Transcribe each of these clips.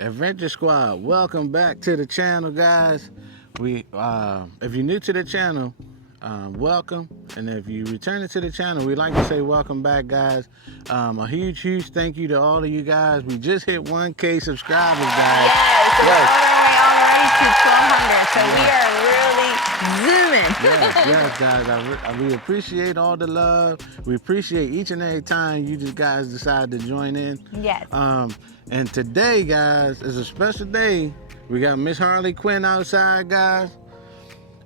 Adventure Squad, welcome back to the channel, guys. If you're new to the channel, welcome, and if you return to the channel, we'd like to say welcome back, guys. A huge thank you to all of you guys. We just hit 1K subscribers, guys. Yes, so we're on our way already to 1,200. So we are really zooming. Yes, guys. We appreciate all the love. We appreciate each and every time you just guys decide to join in. Yes. And today, guys, is a special day. We got Miss Harley Quinn outside, guys.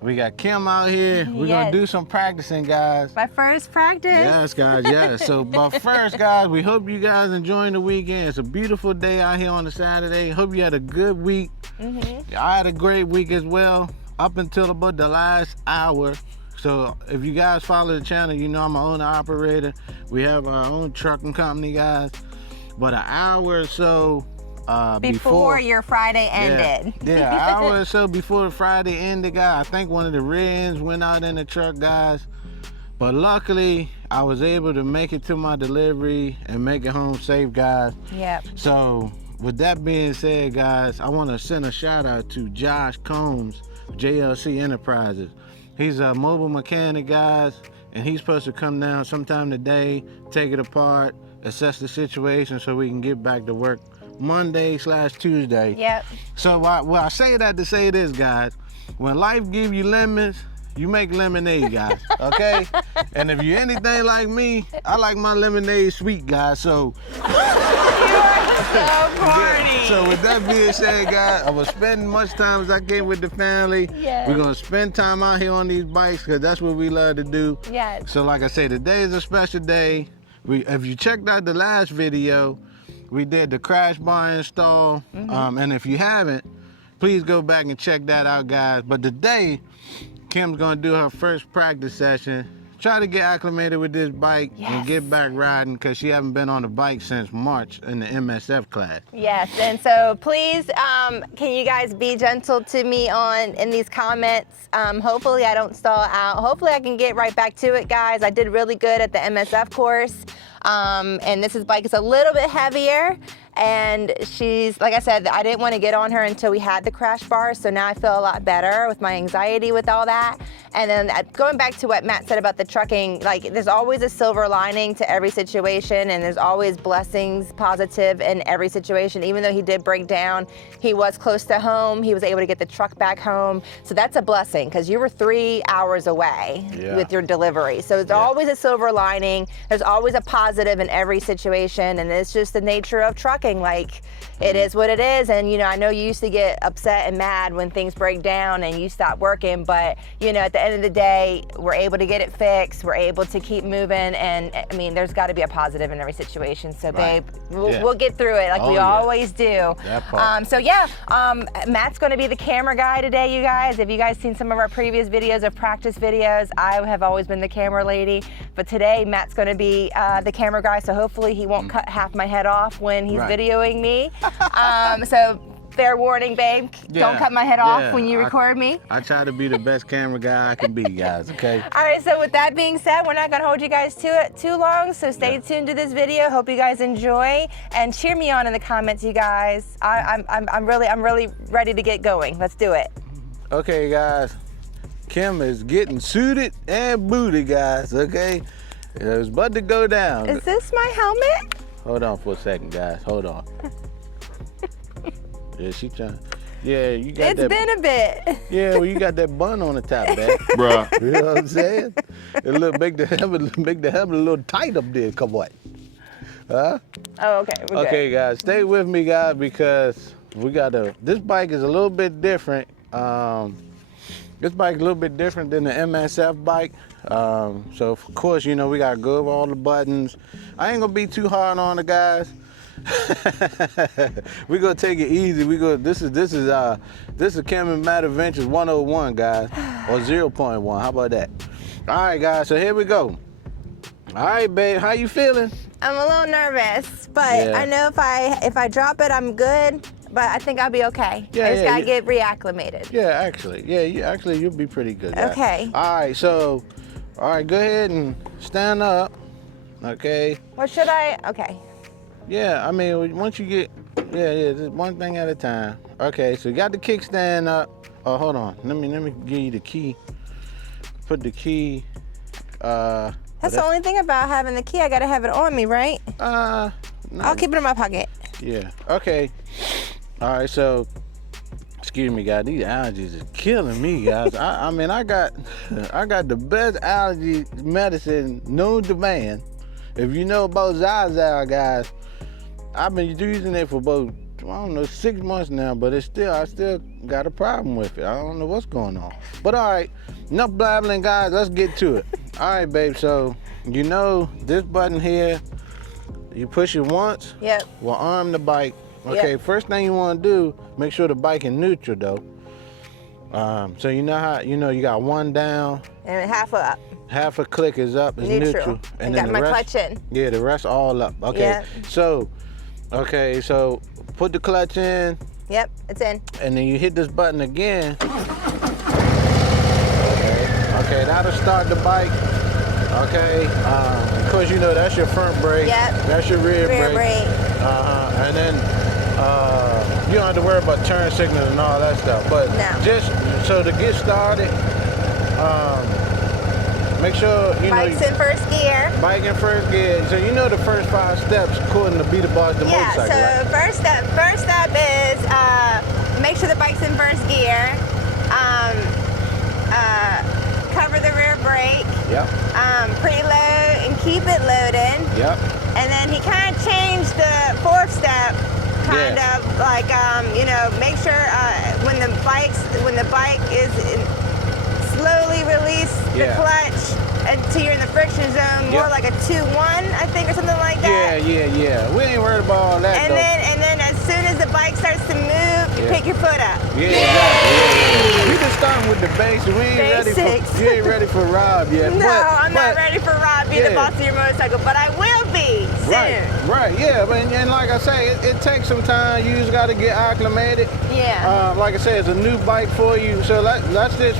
We got Kim out here. We're gonna do some practicing, guys. My first practice. Yes, guys, yes. So, but first, guys, we hope you guys enjoying the weekend. It's a beautiful day out here on a Saturday. Hope you had a good week. I had a great week as well, up until about the last hour. So if you guys follow the channel, you know I'm an owner operator. We have our own trucking company, guys. But an hour or so before your Friday ended. Yeah, an hour or so before the Friday ended, guys. I think one of the rear ends went out in the truck, guys. But luckily, I was able to make it to my delivery and make it home safe, guys. Yep. So with that being said, guys, I want to send a shout out to Josh Combs, JLC Enterprises. He's a mobile mechanic, guys, and he's supposed to come down sometime today, take it apart, assess the situation so we can get back to work Monday/Tuesday. Yep. So I say that to say this, guys. When life gives you lemons, you make lemonade, guys, okay? And if you're anything like me, I like my lemonade sweet, guys, so. You are so corny. So with that being said, guys, I was spending much time as I can with the family. Yes. We're gonna spend time out here on these bikes because that's what we love to do. Yes. So like I say, today is a special day. If you checked out the last video, we did the crash bar install. And if you haven't, please go back and check that out, guys. But today, Kim's gonna do her first practice session. Try to get acclimated with this bike and get back riding because she hasn't been on the bike since March in the MSF class. Yes, and so please, can you guys be gentle to me in these comments? Hopefully I don't stall out. Hopefully I can get right back to it, guys. I did really good at the MSF course. And this bike is a little bit heavier. And she's, like I said, I didn't want to get on her until we had the crash bar, so now I feel a lot better with my anxiety with all that. And then going back to what Matt said about the trucking, like there's always a silver lining to every situation, and there's always blessings positive in every situation. Even though he did break down, he was close to home, he was able to get the truck back home. So that's a blessing, because you were 3 hours away with your delivery. So there's always a silver lining, there's always a positive in every situation, and it's just the nature of trucking. Like, it is what it is. And you know, I know you used to get upset and mad when things break down and you stop working, but you know, at the end of the day, we're able to get it fixed, we're able to keep moving, and I mean, there's got to be a positive in every situation. So babe, we'll get through it like we always do. So Matt's going to be the camera guy today, you guys. If you guys seen some of our previous videos of practice videos, I have always been the camera lady, but today Matt's going to be the camera guy, so hopefully he won't cut half my head off when he's videoing me. So fair warning, babe, don't cut my head off when you record me. I try to be the best camera guy I can be, guys, okay? All right, so with that being said, we're not gonna hold you guys to it too long, so stay tuned to this video. Hope you guys enjoy, and cheer me on in the comments, you guys. I'm really ready to get going. Let's do it. Okay, guys, Kim is getting suited and booted, guys, okay? It's about to go down. Is this my helmet? Hold on for a second, guys. Hold on. Yeah, she trying. Yeah, you got It's been a bit. Yeah, well, you got that bun on the top, man. Bruh. You know what I'm saying? It make the helmet a little tight up there, come on. Huh? Oh, okay. We're Okay, good. guys, stay with me, guys, because this bike is a little bit different. This bike is a little bit different than the MSF bike. So of course, you know, we gotta go over all the buttons. I ain't gonna be too hard on the guys. We're gonna take it easy. This is Kim and Matt Adventures 101, guys, or 0.1. How about that? All right, guys. So here we go. All right, babe. How you feeling? I'm a little nervous, but I know if I drop it, I'm good. But I think I'll be okay. I just gotta get reacclimated. Yeah, actually. Yeah, you'll be pretty good, guys. Okay. All right. So, all right, go ahead and stand up. Okay. What should I? Okay. Yeah, I mean, once you get Yeah, just one thing at a time. Okay, so you got the kickstand up. Oh, hold on. Let me give you the key. Put the key. That's the only thing about having the key. I gotta have it on me, right? No. I'll keep it in my pocket. Yeah. Okay. All right. So, excuse me, guys. These allergies is killing me, guys. I mean, I got the best allergy medicine known to man. If you know about Zaza, guys, I've been using it for about, I don't know, 6 months now, but I still got a problem with it. I don't know what's going on. But all right, enough blabbling, guys. Let's get to it. All right, babe. So you know this button here, you push it once. Yep. Will arm the bike. Okay. Yep. First thing you want to do, make sure the bike in neutral though. So you know how you got one down. And half up. Half a click is up, is neutral. And got my clutch in. Yeah, the rest all up. Okay. Yep. So put the clutch in. Yep, it's in. And then you hit this button again. Okay, that'll start the bike. Okay. Of course, you know that's your front brake. Yep. That's your rear brake. And then you don't have to worry about turn signals and all that stuff. But just so to get started, make sure Bike's in first gear. Bike in first gear. So you know the first 5 steps according to Be the Boss the motorcycle. Yeah. So right? first step is make sure the bike's in first gear. Cover the rear brake. Yep. Preload and keep it loaded. Yep. And then he kind of changed the 4th step. Kind of like make sure when the bike is slowly release the clutch until you're in the friction zone, more like a 2-1, I think, or something like that. Yeah. We ain't worried about all that. And then as soon as the bike starts to move, you pick your foot up. Yeah, exactly. We just starting with the basics. We ain't ready for Rob yet. No, I'm not ready for Rob being the boss of your motorcycle, but I will be soon. Right. Yeah, and like I say, it takes some time. You just got to get acclimated. Yeah. Like I said, it's a new bike for you, so let's just.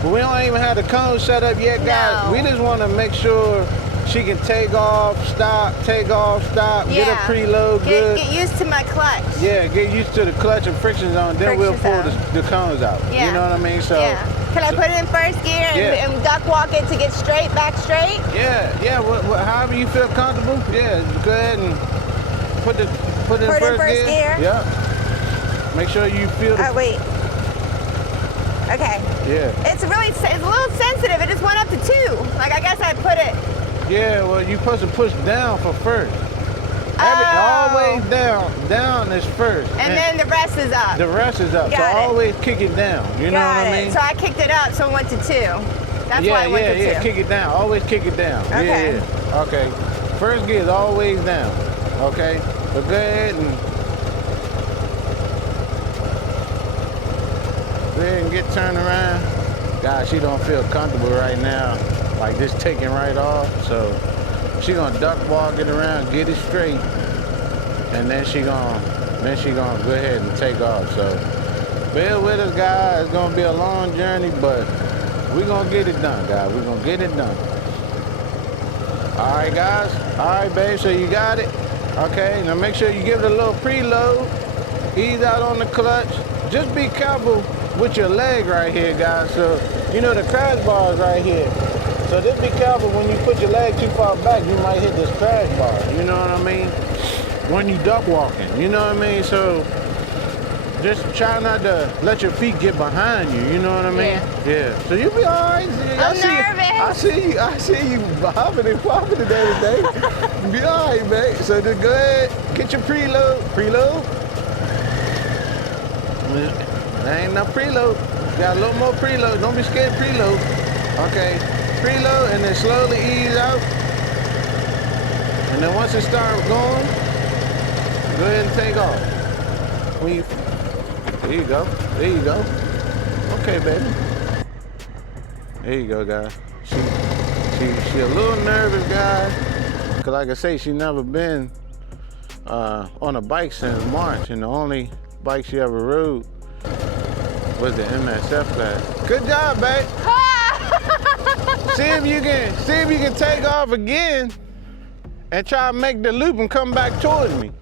We don't even have the cone set up yet, guys. No. We just want to make sure she can take off, stop, get her preload good. Get used to my clutch. Yeah, get used to the clutch and friction zone. Then we'll pull the cones out. Yeah. You know what I mean? So. Yeah. Can I put it in first gear and duck walk it to get back straight? Yeah. However you feel comfortable. Yeah, go ahead and put it in first gear. Yeah. Make sure you feel the. Oh wait. Okay. Yeah. It's a little sensitive. It just went up to 2. Like I guess I put it. Yeah, well you're supposed to push down for first. Always down. Down is first. And then the rest is up. The rest is up. So always kick it down. You know what I mean? So I kicked it up, so it went to 2. That's why I went to 2. Yeah. Kick it down. Always kick it down. Okay. Yeah. Okay. First gear is always down. Okay. So go ahead and get turned around. God, she don't feel comfortable right now. Like this taking right off. So she gonna duck walk it around, get it straight, and then she gonna go ahead and take off. So bear with us, guys. It's gonna be a long journey, but we're gonna get it done, guys. We're gonna get it done. All right, guys. All right, babe. So you got it. Okay. Now make sure you give it a little preload. Ease out on the clutch. Just be careful with your leg right here, guys. So you know the crash bar is right here. So just be careful when you put your leg too far back, you might hit this crash bar. You know what I mean? When you duck walking, you know what I mean? So just try not to let your feet get behind you. You know what I mean? Yeah. So you'll be all right. I'm nervous. I see you hopping and popping today. Be all right, man. So just go ahead, get your preload. There ain't no preload. Got a little more preload. Don't be scared of preload. Okay. Preload and then slowly ease out. And then once it starts going, go ahead and take off. There you go. Okay, baby. There you go, guys. She a little nervous, guys. Cause like I say, she never been on a bike since March, and the only bike she ever rode was the MSF class. Good job, babe. See if you can take off again and try to make the loop and come back towards me.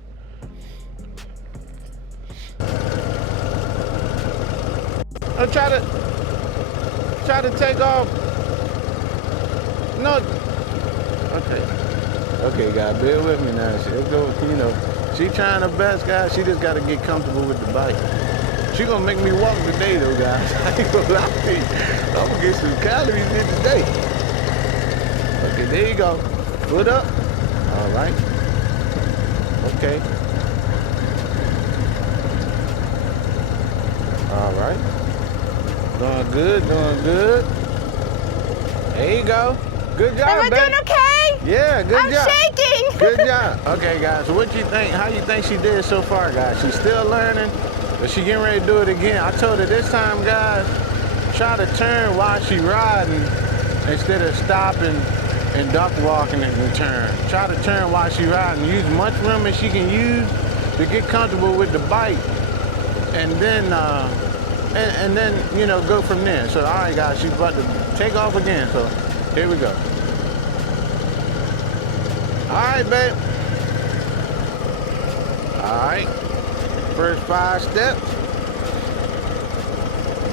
Don't try to take off. No. Okay. Okay, guys, bear with me now. She'll go, you know, she trying her best, guys. She just got to get comfortable with the bike. She gonna make me walk today, though, guys. I ain't gonna lie to you. I'm gonna get some calories in today. Okay, there you go. Foot up. All right. Okay. All right. Doing good, doing good. There you go. Good job, Am I baby. doing okay? Yeah, good I'm job. shaking. Good job. Okay, guys, so what you think? How you think she did so far, guys? She's still learning, but she getting ready to do it again. I told her this time, guys, try to turn while she riding instead of stopping and duck walking and turn. Try to turn while she riding. Use much room as she can use to get comfortable with the bike, and then and then, you know, go from there. So, all right, guys, she's about to take off again. So, here we go. All right, babe. All right. First 5 steps.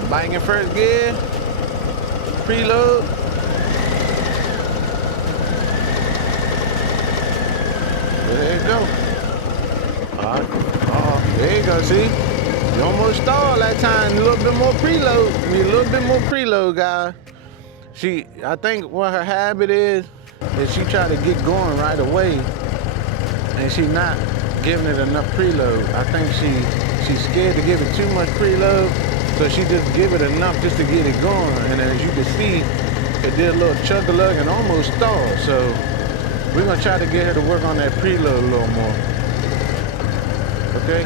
Bike in first gear. Preload. There you go. All right. There you go, see? You almost stalled that time. A little bit more preload. Need a little bit more preload, guys. I think what her habit is she try to get going right away, and she not giving it enough preload. I think she's scared to give it too much preload, so she just give it enough just to get it going. And as you can see, it did a little chug-a-lug and almost stalled. So we're gonna try to get her to work on that preload a little more. Okay.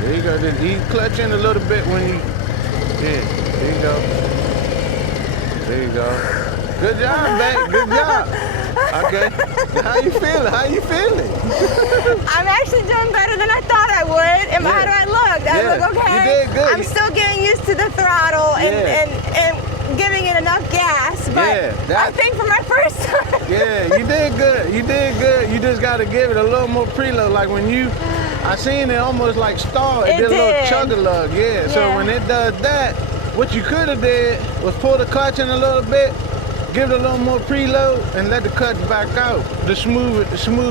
There you go. Just ease clutch in a little bit when you, yeah, there you go. There you go. Good job, babe. Good job. Okay. How you feeling? How you feeling? I'm actually doing better than I thought I would. And how do I look? I look okay. You did good. I'm still getting used to the throttle and giving it enough gas, but I think for my first time. Yeah, you did good. You did good. You just got to give it a little more preload. Like when I seen it almost like stall. It did a little chug-a-lug, yeah. So when it does that, what you could have did was pull the clutch in a little bit, give it a little more preload, and let the clutch back out to smooth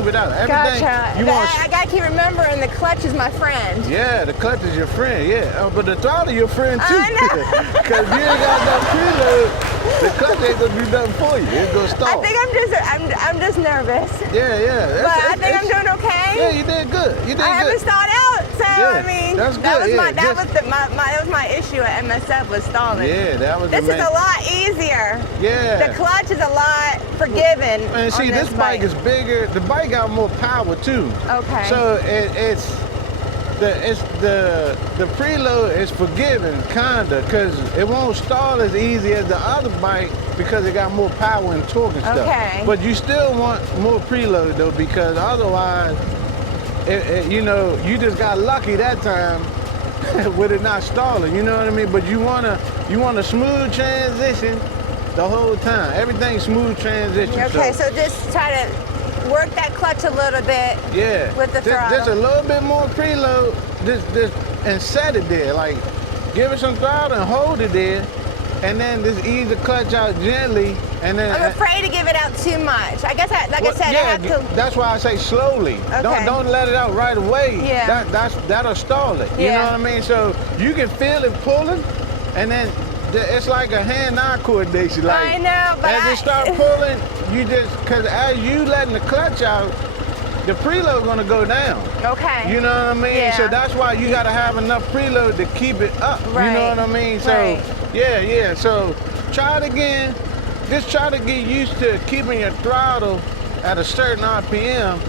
it out. Everything I gotta keep remembering the clutch is my friend. Yeah, the clutch is your friend, yeah. But the throttle your friend too. I know. Because you ain't got no preload, the clutch ain't gonna do nothing for you. It's gonna stall. I think I'm just nervous. Yeah. But I think I'm doing okay. Yeah, you did good. You did good. I haven't stalled out, so I mean, that's good. that was my issue at MSF was stalling. Yeah, that was. This is a lot easier. Yeah. The clutch is a lot forgiving. And see, this bike is bigger. The bike got more power too. Okay. So the preload is forgiving, kinda, cause it won't stall as easy as the other bike because it got more power and torque and stuff. Okay. But you still want more preload though, because otherwise, you know, you just got lucky that time with it not stalling. You know what I mean? But you want a smooth transition the whole time. Everything's smooth transition. Okay, so just try to work that clutch a little bit. Yeah. With the throttle. Just a little bit more preload. Just and set it there. Like, give it some throttle and hold it there, and then just ease the clutch out gently. And then I'm afraid to give it out too much. I guess I have to. That's why I say slowly. Okay. Don't let it out right away. Yeah. That'll stall it. You know what I mean? So you can feel it pulling, and then it's like a hand-eye coordination. Like, I know, but as you start pulling, because as you letting the clutch out, the preload gonna go down. Okay. You know what I mean? Yeah. So that's why you gotta have enough preload to keep it up. Right. You know what I mean? So yeah. So try it again. Just try to get used to keeping your throttle at a certain RPM,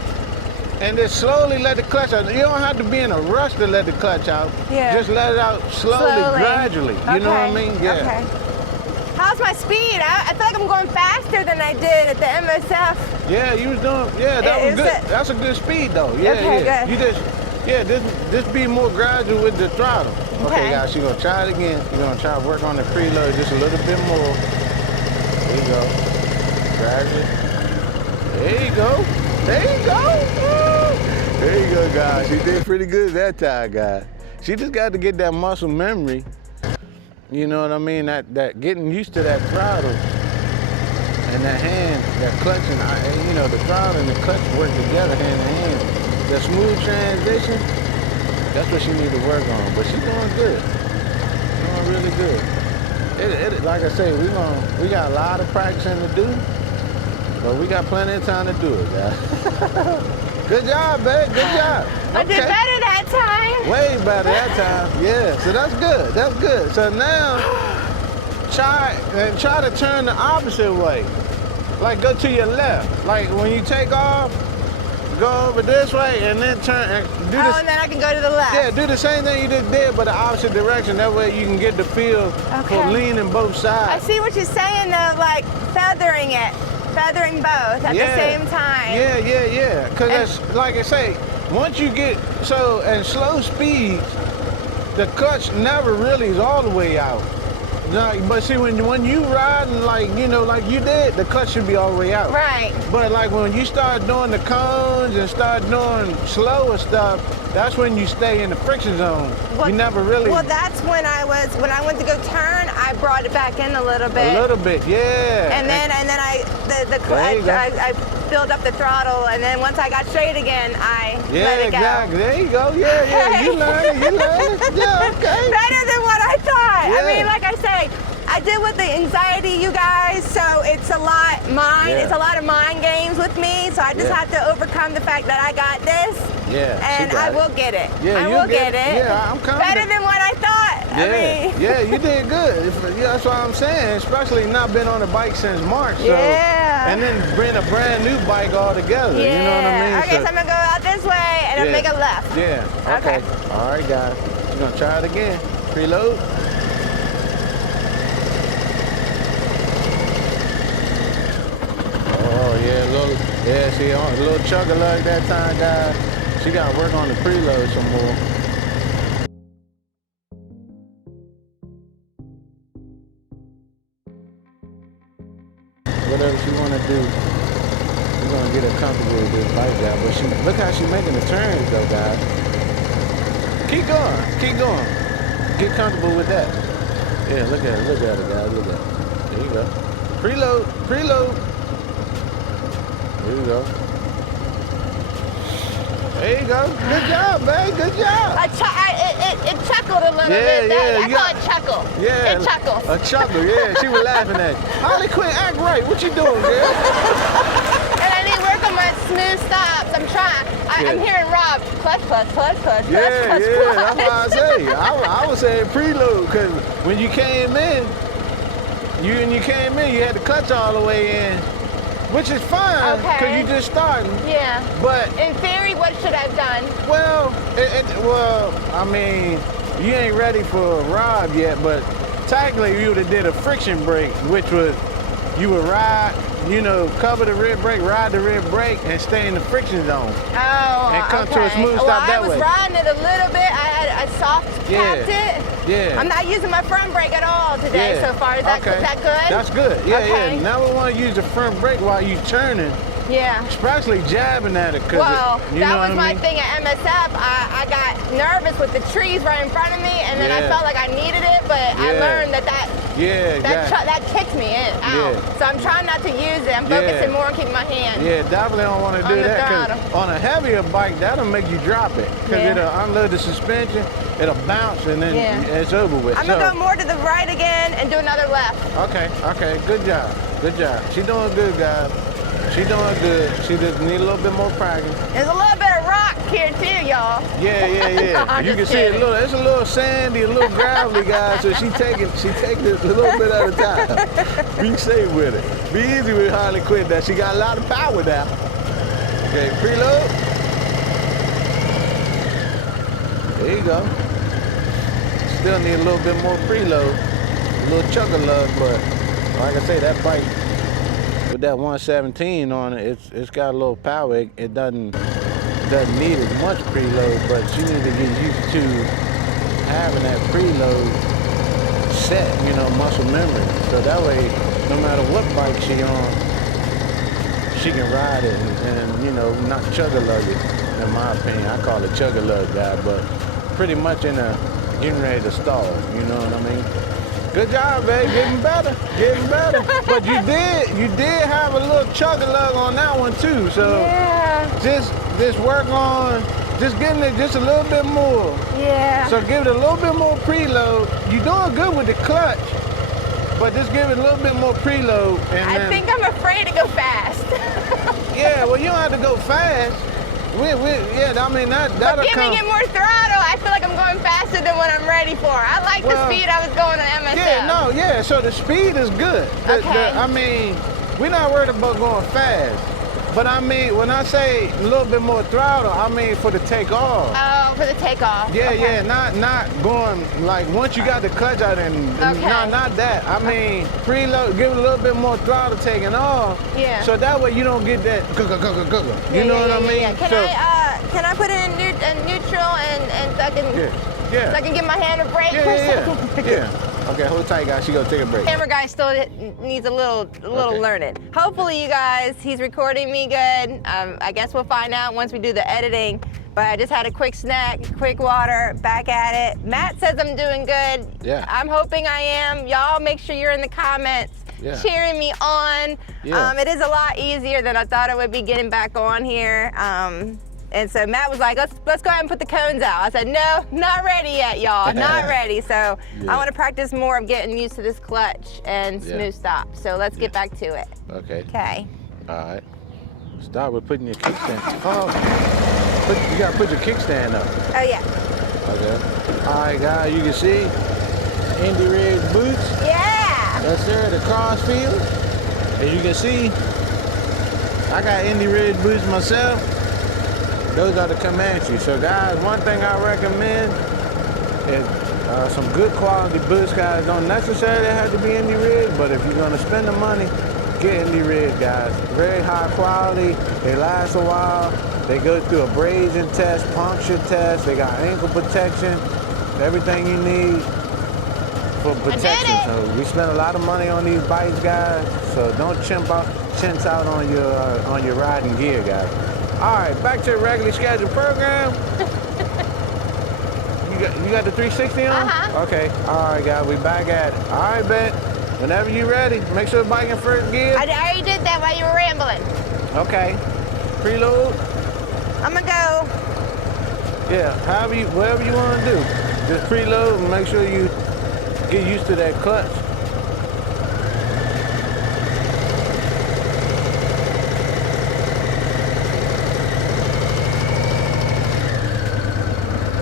and just slowly let the clutch out. You don't have to be in a rush to let the clutch out. Yeah. Just let it out slowly. Gradually. You know what I mean? Yeah. Okay. How's my speed? I feel like I'm going faster than I did at the MSF. Yeah, you was doing. Yeah, that was good. That's a good speed though. Yeah, okay, good. You just be more gradual with the throttle. Okay, guys, she's gonna try it again. You're gonna try to work on the preload just a little bit more. There you go. Gradually. There you go. There you go. Woo. There you go, guys. She did pretty good that time, guys. She just got to get that muscle memory. You know what I mean? That getting used to that throttle and that hand, that clutch and you know, the throttle and the clutch work together hand in hand. The smooth transition, that's what she need to work on. But she's doing good. Doing really good. Like I say, we got a lot of practicing to do, but we got plenty of time to do it, guys. Good job, babe. Good job. I did better that time. Way better that time. Yeah. So that's good. That's good. So now try to turn the opposite way. Like go to your left. Like when you take off, go over this way and then turn and do this. Oh, and then I can go to the left. Yeah, do the same thing you just did, but the opposite direction. That way you can get the feel for leaning both sides. I see what you're saying though, like feathering both at the same time. Yeah. Because like I say, once you get, in slow speeds, the clutch never really is all the way out. But see, when you riding like you did, the clutch should be all the way out. Right. But like when you start doing the cones and start doing slower stuff, that's when you stay in the friction zone. Well, you never really. Well, that's when I went to go turn, I brought it back in a little bit. A little bit, yeah. And then I filled up the throttle, and then once I got straight again, I let it go. Exactly. There you go. Yeah. You learn it. Yeah, okay. Better than what I thought. Yeah. I mean, like I say, I deal with the anxiety, you guys, so it's a lot It's a lot of mind games with me, so I just have to overcome the fact that I got this. Yeah. And I will get it. Yeah, I will get it. Yeah, I'm confident. Better than what I thought. Yeah. Yeah, you did good. That's what I'm saying. Especially not been on a bike since March. So, and then bring a brand new bike all together. Yeah. You know what I mean? Okay, so I'm gonna go out this way and then make a left. Yeah. Okay. All right, guys. We're gonna try it again. Preload. Oh yeah, see, a little chugga lug that time, guys. She gotta work on the preload some more. Whatever she wanna do, we're gonna get her comfortable with this bike, guys. But look how she's making the turns, though, guys. Keep going. Get comfortable with that. Yeah, look at it, guys. Look at it. There you go. Preload. There you go. There you go. Good job, man. Good job. It chuckled a little bit. I call it chuckle. Yeah. It chuckles. A chuckle, yeah. She was laughing at you. Harley Quinn, act right. What you doing, girl? And I need to work on my smooth stops. I'm trying. I'm hearing Rob, clutch. Yeah, that's what I say. I was saying preload, because when you came in, you had the clutch all the way in. Which is fine, because you just starting. Yeah. But in theory, what should I have done? Well, I mean, you ain't ready for a ride yet, but technically you would have did a friction brake, which was you would ride, cover the rear brake, ride the rear brake, and stay in the friction zone. Oh, and come to a smooth stop that way. I was riding it a little bit. I soft tapped it. Yeah. I'm not using my front brake at all today so far. Is that good? That's good. Yeah. Now we want to use the front brake while you turning. Yeah. Especially jabbing at it. Well, that was my thing at MSF. I got nervous with the trees right in front of me, and then I felt like I needed it, but I learned that kicked me out. So I'm trying not to use it. I'm focusing more on keeping my hand. Yeah, definitely don't want to do that, because on a heavier bike, that'll make you drop it, because it'll unload the suspension, it'll bounce, and then it's over with. I'm going to go more to the right again and do another left. Okay, good job. She's doing good, guys. She's doing good. She just need a little bit more practice. There's a little bit of rock here too, y'all. Yeah. You can see it's a little sandy, a little gravelly, guys. So she taking it a little bit at a time. Be safe with it. Be easy with Harley Quinn. That she got a lot of power now. Okay, preload. There you go. Still need a little bit more preload, a little chugga lug, but like I say, that bike with that 117 on it, it's got a little power. It doesn't need as much preload, but she needs to get used to having that preload set, muscle memory. So that way, no matter what bike she on, she can ride it and not chugga lug it. In my opinion, I call it chugga lug, guy, but pretty much in a getting ready to stall. You know what I mean? Good job, babe. Getting better. Getting better. But you did have a little chug-a-lug on that one too. So Yeah. just work on just getting it just a little bit more. Yeah. So give it a little bit more preload. You're doing good with the clutch, but just give it a little bit more preload. And I think I'm afraid to go fast. yeah, well, you don't have to go fast. Yeah, I mean, that'll But giving it more throttle, I feel like I'm going faster than what I'm ready for. I like the speed I was going on MSF. Yeah, so the speed is good. I mean, we're not worried about going fast. But I mean, when I say a little bit more throttle, I mean for the takeoff. Oh, for the takeoff. Yeah, okay. not going like once you got the clutch out and not that. I mean, preload, give it a little bit more throttle taking off. Yeah. So that way you don't get that. You know what I mean? Yeah. Can I put it in neutral and so I can so I can give my hand a break for a second? Yeah. Okay, hold tight, guys. She gonna take a break. Camera guy still needs a little learning. Hopefully, you guys, he's recording me good. I guess we'll find out once we do the editing. But I just had a quick snack, quick water, back at it. Matt says I'm doing good. Yeah. I'm hoping I am. Y'all make sure you're in the comments cheering me on. Yeah. It is a lot easier than I thought it would be getting back on here. And so Matt was like, let's go ahead and put the cones out. I said, no, not ready yet, y'all, not ready. So I want to practice more of getting used to this clutch and smooth stop. So let's get back to it. Okay. Okay. All right. Start with putting your kickstand. Oh, you gotta put your kickstand up. Oh yeah. Okay. All right, guys, you can see Indy Red boots. Yeah. That's there, the crossfield. As you can see, I got Indy Red boots myself. Those are the Comanche. So guys, one thing I recommend is some good quality boots, guys. Don't necessarily have to be Indy Red, but if you're gonna spend the money, get Indy Red, guys. Very high quality, they last a while. They go through a abrasion test, puncture test, they got ankle protection, everything you need for protection. So we spend a lot of money on these bikes, guys. So don't chintz out on your riding gear, guys. All right, back to the regularly scheduled program. You got the 360 on? Okay. All right, guys, we back at it. All right, bet. Whenever you're ready, make sure the bike in first gear. I already did that while you were rambling. Okay. Preload. I'm gonna go. Yeah, whatever you want to do. Just preload and make sure you get used to that clutch.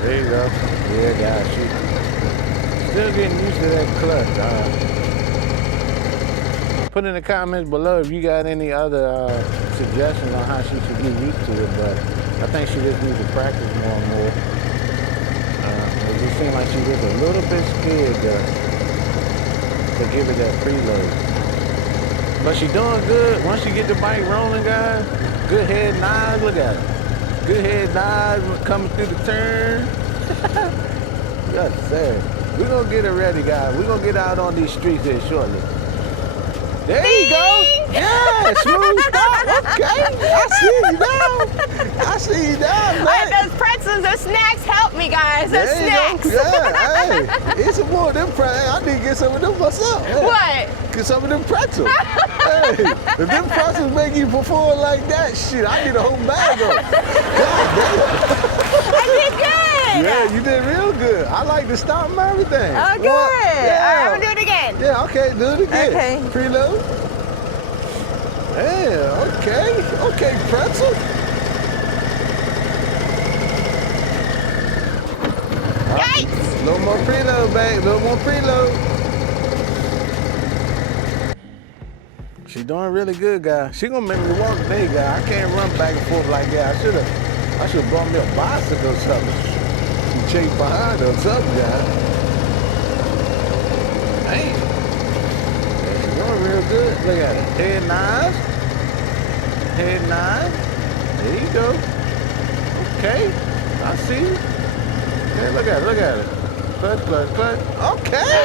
There you go. Yeah, guys, she's still getting used to that clutch. Put in the comments below if you got any other suggestions on how she should get used to it, but I think she just needs to practice more and more. It just seems like she's just a little bit scared to give it that preload. But she's doing good. Once you get the bike rolling, guys, good head nods, look at it. Good head nods coming through the turn. Yes, sir. We're gonna get her ready, guys. We're gonna get out on these streets here shortly. There you go. Yeah, smooth stop. Okay. I see you now. I see you now, man. All right, those pretzels, those snacks help me, guys. Those snacks. Yeah, hey, it's some more of them pretzels. I need to get some of them myself. Yeah. What? Get some of them pretzels. Hey, if them pretzels make you perform like that, shit, I need a whole bag of them. God damn. I did good. Yeah, you did real good. I like to stop and everything. Oh, good. Yeah. All right, I'm gonna do it again. Yeah, okay, do it again. Okay. Preload. Yeah, okay. Okay, pretzel. Yikes! A little more preload, babe. A little more preload. She's doing really good, guys. She gonna make me walk today, guys. I can't run back and forth like that. I should have brought me a bicycle or something. Chase behind her or something, guys. Dang. Yeah, she's doing real good. Look at it. Head nines. Head nine. There you go. Okay. I see you. Yeah, look at it. Look at it. Clutch, clutch, clutch. Okay.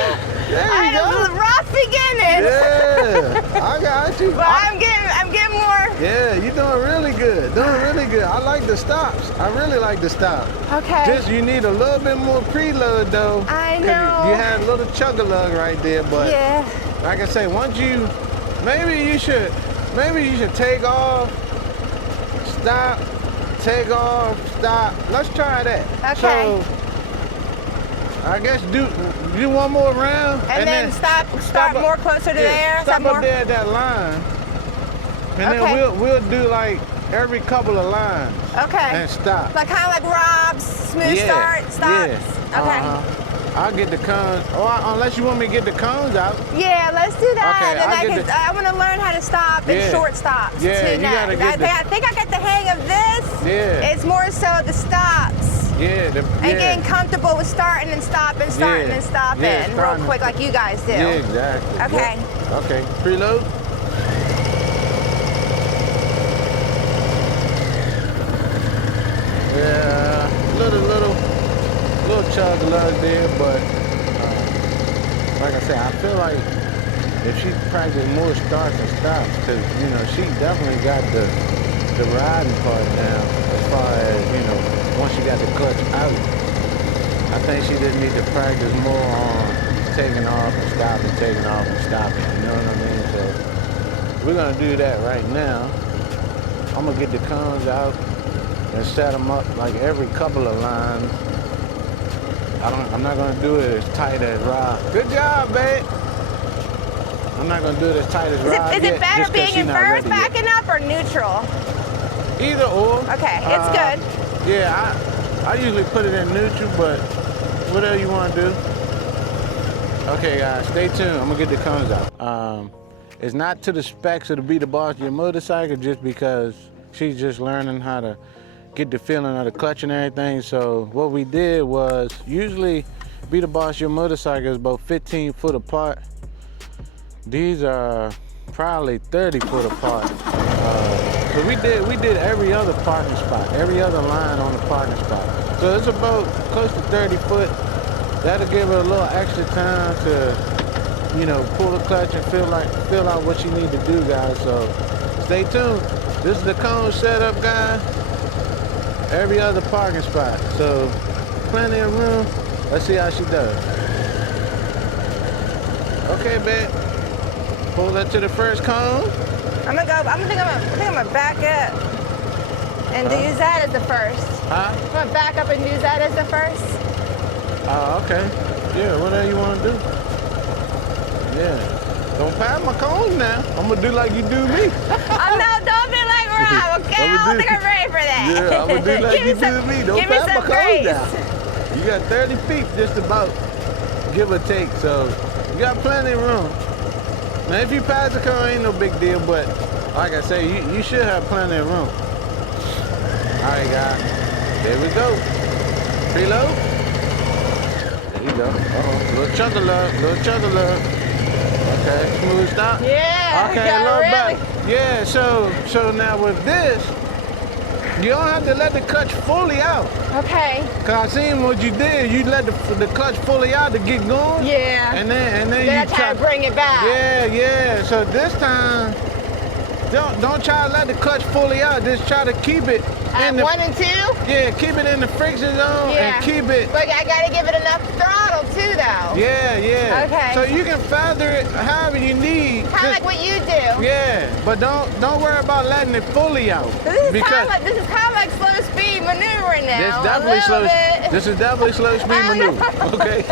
There you go. I had a rough beginning. Yeah. I got you. But I'm getting more Yeah, you're doing really good. Doing really good. I like the stops. I really like the stop. Okay. Just you need a little bit more preload though. I know. You had a little chug-a-lug right there, but yeah. like I say, once you, maybe you should take off, stop, take off, stop. Let's try that. Okay. So, I guess do one more round. And then stop more closer to there. Stop up there at that line. And then we'll do like every couple of lines. Okay. And stop. Like kind of like Rob's smooth start, stops. Yeah. Okay. I'll get the cones. Unless you want me to get the cones out. Yeah, let's do that. Okay, Then I want to learn how to stop in short stops Yeah, too you now. gotta get I think I got the hang of this. Yeah. It's more so the stops. Yeah. And getting comfortable with starting and stopping real quick like you guys do. Yeah, exactly. Okay. Yeah. Okay. Preload. Yeah, little chug-a-lug there, but like I said, I feel like if she practiced more starts and stops, because she definitely got the riding part down as far as once she got the clutch out. I think she just need to practice more on taking off and stopping, taking off and stopping. You know what I mean? So we're gonna do that right now. I'm gonna get the cones out and set them up like every couple of lines. I'm not gonna do it as tight as Rob. Good job, babe. I'm not gonna do it as tight as Rob. Is it better being in first, backing up, or neutral? Either or. Okay, it's good. Yeah, I usually put it in neutral, but whatever you want to do. Okay, guys, stay tuned. I'm gonna get the cones out. It's not to the specs of the Be the Boss of Your Motorcycle, just because she's just learning how to get the feeling of the clutch and everything. So what we did was, usually Be the Boss of Your Motorcycle is about 15 foot apart. These are probably 30 foot apart. So we did every other parking spot, every other line on the parking spot. So it's about close to 30 foot. That'll give her a little extra time to, pull the clutch and feel out what you need to do, guys. So stay tuned. This is the cone setup, guys. Every other parking spot. So plenty of room. Let's see how she does. Okay, babe. Pull that to the first cone. I'm gonna back up and use that as the first. Huh? I'm gonna back up and use that as the first. Oh, okay. Yeah, whatever you want to do. Yeah. Don't pass my cones now. I'm gonna do like you do me. Oh no, don't be like Rob, okay? I don't think I'm ready for that. Yeah, I'm gonna do like you do me. Don't pass my cones down. You got 30 feet just about, give or take. So you got plenty of room. Now if you pass the cone, ain't no big deal, but like I say, you should have plenty of room. All right, guys. There we go. Preload. There you go. Little chug-a-lug, little chug-a-lug. Okay, smooth stop. Yeah, okay, a little better. Yeah, so now with this, you don't have to let the clutch fully out. Okay. Cause I seen what you did. You let the clutch fully out to get going. Yeah. And then you try to bring it back. Yeah. So this time, don't try to let the clutch fully out. Just try to keep it in the 1 and 2. Yeah, keep it in the friction zone and keep it. But I gotta give it enough throttle too, though. Yeah. Okay. So you can feather it however you need. Kind of like what you do. Yeah, but don't worry about letting it fully out. This is kind of like slow speed maneuvering now. This is definitely slow speed maneuver. Okay.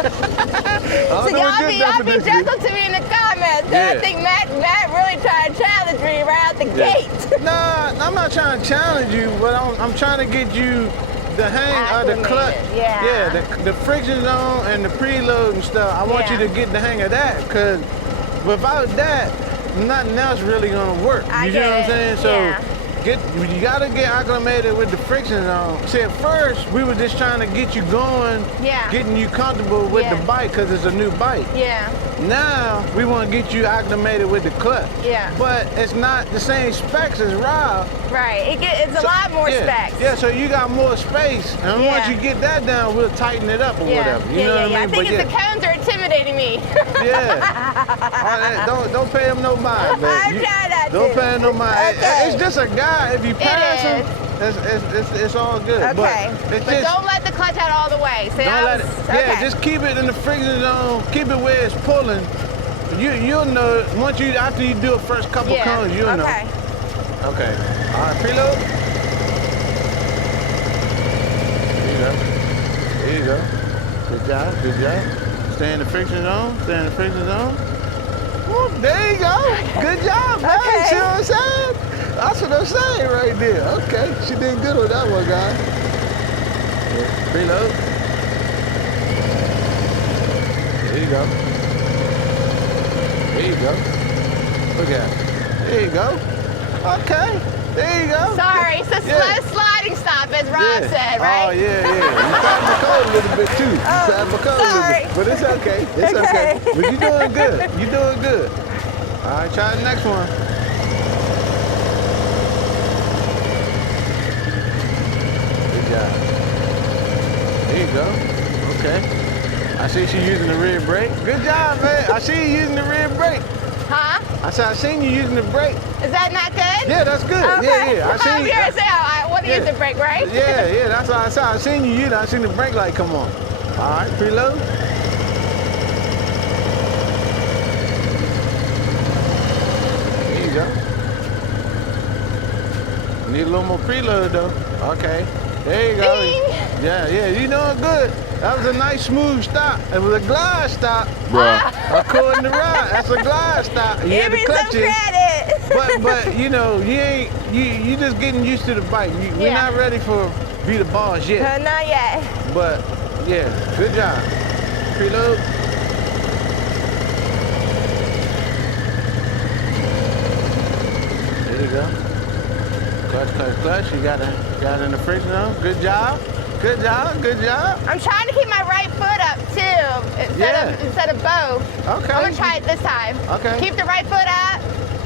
So y'all be gentle to me in the comments. Yeah. I think Matt really tried to challenge me right out the gate. Nah, I'm not trying to challenge you, but I'm trying to get you the hang of the clutch. Yeah, the friction zone and the preload and stuff. I want you to get the hang of that, because without that, nothing else really gonna work. You see what I'm saying? So you gotta get acclimated with the friction zone. See, at first we were just trying to get you going, getting you comfortable with the bike, because it's a new bike. Yeah. Now we want to get you acclimated with the clutch. Yeah. But it's not the same specs as Rob. Right. It's a lot more specs. Yeah. So you got more space, and once you get that down, we'll tighten it up or whatever. You know what I mean? I think the cones are intimidating me. Yeah. Don't pay him no mind, baby. I'm trying not to. Don't pay him no mind. Okay. It's just a guy. If you pass him, it's all good. Okay. But But don't let the clutch out all the way. See, don't let it. okay. Yeah, just keep it in the friction zone. Keep it where it's pulling. You'll know after you do the first couple cones, you'll know. Okay. Okay. All right, preload. There you go. Good job. Good job. Stay in the friction zone. Stay in the friction zone. Whoop, there you go. Good job, man. Okay. See what I'm saying? That's what I'm saying right there. Okay. She did good with that one, guys. Preload. There you go. There you go. Look at it. There you go. Okay. There you go. Sorry, it's a slow sliding stop, as Rob said, right? Oh, yeah. You tapped my code a little bit, too. You tapped my code a little bit. But it's okay. It's okay. But you're doing good. You're doing good. All right, try the next one. Good job. There you go. Okay. I see she's using the rear brake. Good job, man. I see you using the rear brake. Huh? I said, I seen you using the brake. Is that not good? Yeah, that's good. Okay. Yeah. I seen You're saying I want to use the brake, right? Yeah, that's what I saw. I seen you use it. I seen the brake light come on. All right, preload. There you go. Need a little more preload though. Okay. There you go. Ding. Yeah, you doing good. That was a nice smooth stop. It was a glide stop, Bruh. According to Rod, that's a glide stop. You Give had me to some clutch it. credit. But you just getting used to the bike. We're Yeah. not ready for be the boss yet. Not yet. But yeah, good job. Preload. There you go. Clutch. You got it in the friction zone. Good job. Good job. I'm trying to keep my right foot up too, instead of both. Okay. I'm gonna try it this time. Okay. Keep the right foot up.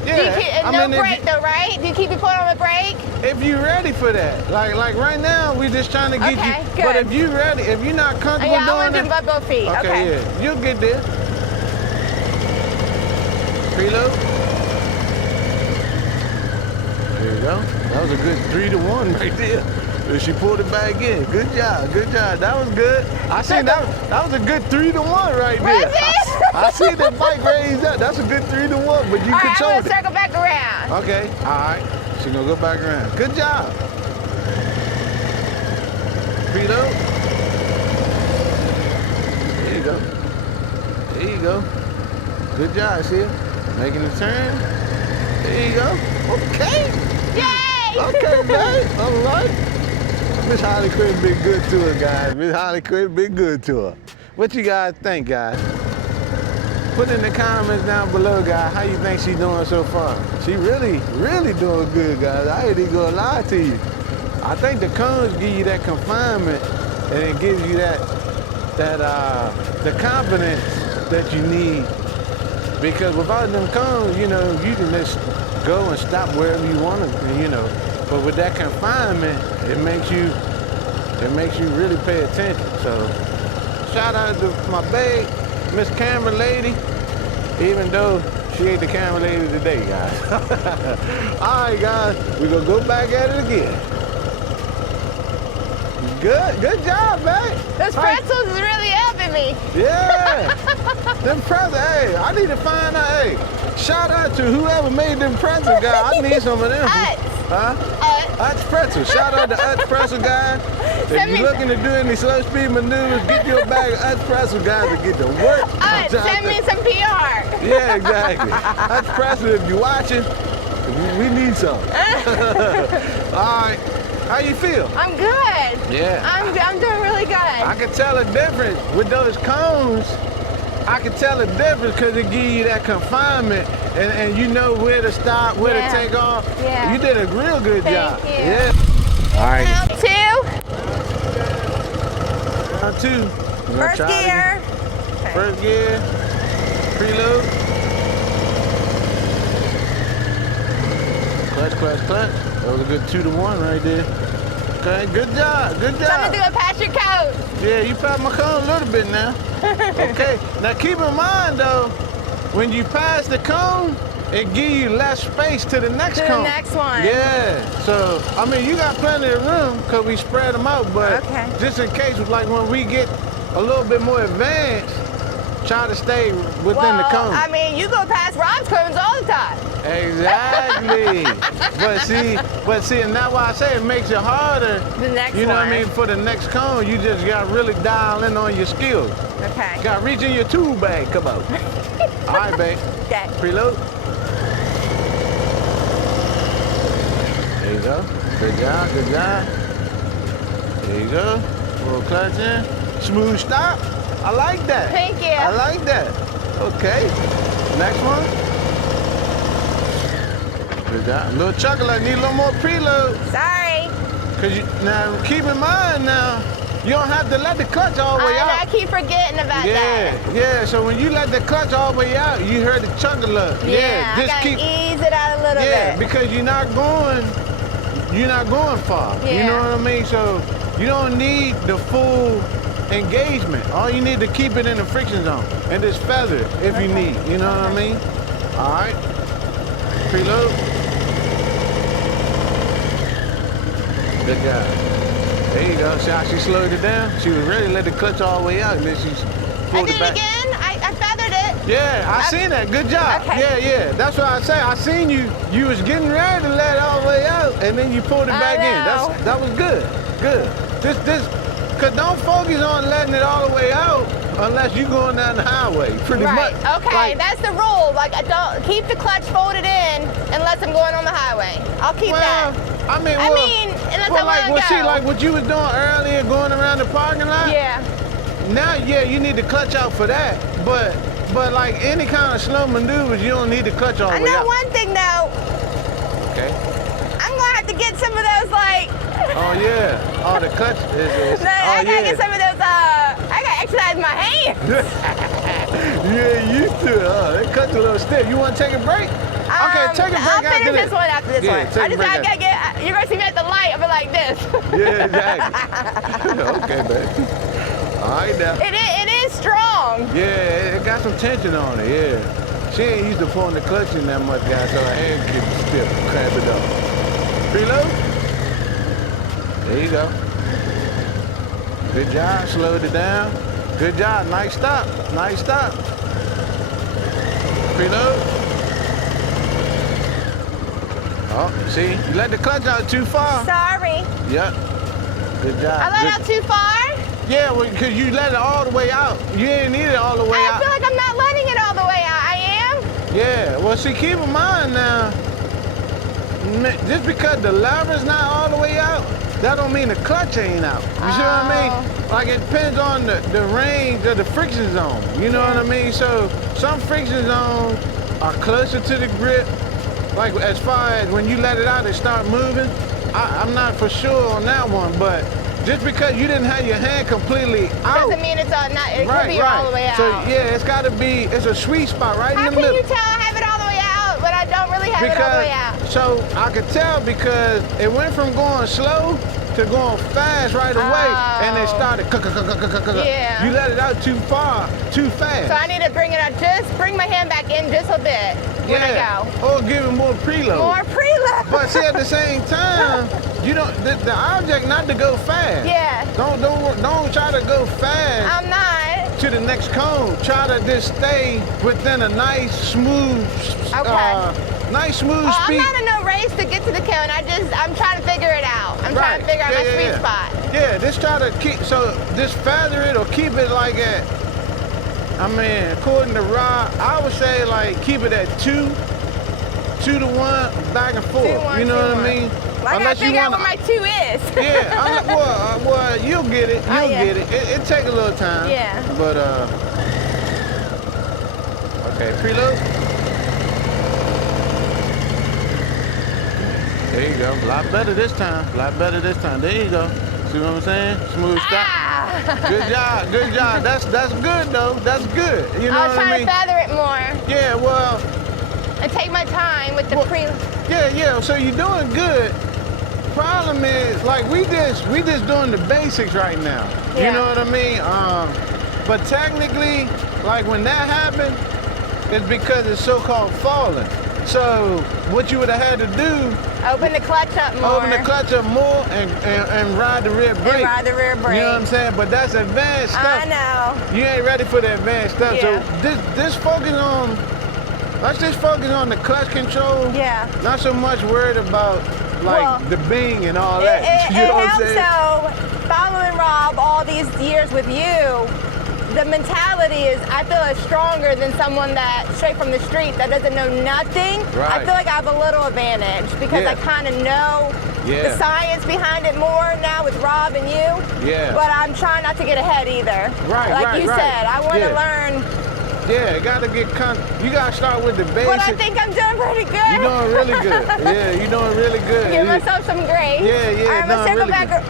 Yeah. No brake though, right? Do you keep your foot on the brake? If you're ready for that, like right now, we're just trying to get Okay, you. good. But if you're ready, if you're not comfortable I want to doing do it, both feet. Okay. yeah, you'll get there. Preload. There you go. That was a good 3-to-1 right there. She pulled it back in. Good job. That was good. I seen that was a good 3-to-1 right there. Was it? I see the bike raised up. That's a good 3-to-1, but you All right, I'm controlled gonna circle back around. it. Okay. All right. She gonna go back around. Good job. Preload. There you go. Good job, see it? Making the turn. There you go. Okay. Yay! Okay, man. All right. Miss Harley Quinn been good to her, guys. Miss Harley Quinn been good to her. What you guys think, guys? Put in the comments down below, guys, how you think she's doing so far. She really doing good, guys. I ain't even gonna lie to you. I think the cones give you that confinement, and it gives you the confidence that you need. Because without them cones, you can just go and stop wherever you want to, But with that confinement, it makes you really pay attention. So shout out to my babe, Miss Camera Lady, even though she ain't the camera lady today, guys. All right, guys, we're gonna go back at it again. Good job, man. Those pretzels is really helping me. Yeah. Them pretzels, hey, I need to find out, hey, shout out to whoever made them pretzels, guys. I need some of them. Huh? Utz pretzel. Shout out to Utz pretzel, guys. If you're looking to do any slow speed maneuvers, get your bag of Utz pretzel, guys, to get to work. Send me some PR. Yeah, exactly. Utz pretzel, if you're watching, we need some. All right. How you feel? I'm good. Yeah. I'm doing really good. I can tell a difference with those cones. I can tell a difference because it gives you that confinement and you know where to stop, where to take off. Yeah. You did a real good job. Thank you. Yeah. All right. Round two. Round two. First gear. Okay. First gear. Preload. Clutch. That was a good 2-to-1 right there. Okay, good job, good job. Something to go past your coat. Yeah, you passed my cone a little bit now. Okay, now keep in mind though, when you pass the cone, it gives you less space to the next cone. To the next one. Yeah, so, I mean, you got plenty of room because we spread them out, but Okay. just in case, like when we get a little bit more advanced, try to stay within the cone. I mean, you go past Rob's cones all the time. Exactly. but see, and that's why I say it makes it harder. The next You know what one. I mean? For the next cone, you just got to really dial in on your skills. Okay. You got to reach in your tool bag. Come on. All right, babe. Okay. Preload. There you go. Good job, good job. There you go. Little clutch in. Smooth stop. I like that. Thank you. I like that. Okay. Next one. Good job. Little chocolate. Need a little more preload. Sorry. Cause now keep in mind now, you don't have to let the clutch all the way out. I keep forgetting about that. Yeah. So when you let the clutch all the way out, you heard the chocolate. Yeah, Just I gotta keep. ease it out a little Yeah, bit. because you're not going far. You Yeah. know what I mean? So you don't need the full engagement. All you need to keep it in the friction zone and just feather it if you need. You know what I mean? All right. Preload. Good job. There you go. See how she slowed it down? She was ready to let the clutch all the way out and then she I pulled did it it back. again. I feathered it. Yeah, I seen that. Good job. Okay. Yeah. That's what I say. I seen you. You was getting ready to let it all the way out, and then you pulled it I back in. know. That was good. Good. Cause don't focus on letting it all the way out unless you're going down the highway. Pretty Right. much. Okay, Like, that's the rule. Like, I don't keep the clutch folded in unless I'm going on the highway. I'll keep that. I mean, Unless I like want to go. like what you was doing earlier, going around the parking lot. Yeah. Now, you need the clutch out for that, but like any kind of slow maneuvers, you don't need the clutch all the I way know out. one thing though. Okay. I'm gonna have to get some of those like. Oh yeah. Oh, the clutch is. I gotta get some of those. I gotta exercise my hands. Yeah, you too. That clutch a little stiff. You want to take a break? Okay, take a break I'll after finish this. this one after this Yeah, one. take a break I gotta get. You're gonna see me at the light. I'll be like this. Yeah, exactly. Okay, babe. All right now. It is strong. Yeah, it got some tension on it. Yeah. She ain't used to pulling the clutch in that much, guys, so her hands get stiff. Cramp it up. Preload. There you go. Good job. Slowed it down. Good job. Nice stop. Nice stop. Preload. Oh, see, you let the clutch out too far. Sorry. Yep. Good job. I let out too far. Yeah, well, because you let it all the way out. You didn't need it all the way I out. feel like I'm not letting it all the way out. I am. Yeah, well, see, keep in mind now, just because the lever's not all the way out, that don't mean the clutch ain't out. You see what I mean? Like, it depends on the range of the friction zone. You know what I mean? So, some friction zones are closer to the grip. Like, as far as when you let it out, it start moving. I'm not for sure on that one, but just because you didn't have your hand completely out. Doesn't mean it's all not. It Right, could be all the way out. So yeah, it's got to be. It's a sweet spot right How in the can you middle. tell I have it all the way out, but I don't really have it all the way out? So I could tell because it went from going slow to going fast right away, and it started. Yeah. You let it out too far, too fast. So I need to bring it up. Just bring my hand back in just a bit when I go. Or give it more preload. More preload. But see, at the same time, you don't. The object not to go fast. Yeah. Don't try to go fast. I'm not. To the next cone, try to just stay within a nice, smooth, nice, smooth I'm speed. not in no race to get to the cone. I'm trying to figure it out. I'm trying to figure out my sweet spot. Yeah, just try to keep, just feather it or keep it like at, according to Rob, I would say like keep it at 2 to 1, back and forth. 2 to 1, you know 2 to what 1. I mean? Well, I gotta figure out where my 2 is. Yeah, well, you'll get it. You'll get it. It take a little time. Yeah. But okay, preload. There you go. A lot better this time. There you go. See what I'm saying? Smooth stop. Good job. That's good though. That's good. You know I'll what I try mean? to feather it more Yeah, well. and take my time with the preload. Yeah. So you're doing good. problem is, like, we just doing the basics right now. Yeah. You know what I mean? But technically, like when that happened, it's because it's so-called falling. So what you would have had to do, Open the clutch up more. open the clutch up more and ride the rear brake. And ride the rear brake. You know what I'm saying? But that's advanced stuff. I know. You ain't ready for the advanced stuff. Yeah. So this focus on, let's just focus on the clutch control. Yeah. Not so much worried about like Well, the bing and all that. It You know what I'm helps saying? so following Rob all these years with you, the mentality is I feel is stronger than someone that straight from the street that doesn't know nothing. Right. I feel like I have a little advantage because Yeah. I kind of know the science behind it more now with Rob and you. Yeah. But I'm trying not to get ahead either. Right, like right, you right. said, I want to Yeah. learn. Yeah, you gotta get you gotta start with the basics. But I think I'm doing pretty good. You're doing really good. Yeah, you're doing really good. Give myself some grace. Yeah, yeah, All right, I'm gonna no, circle really back. good.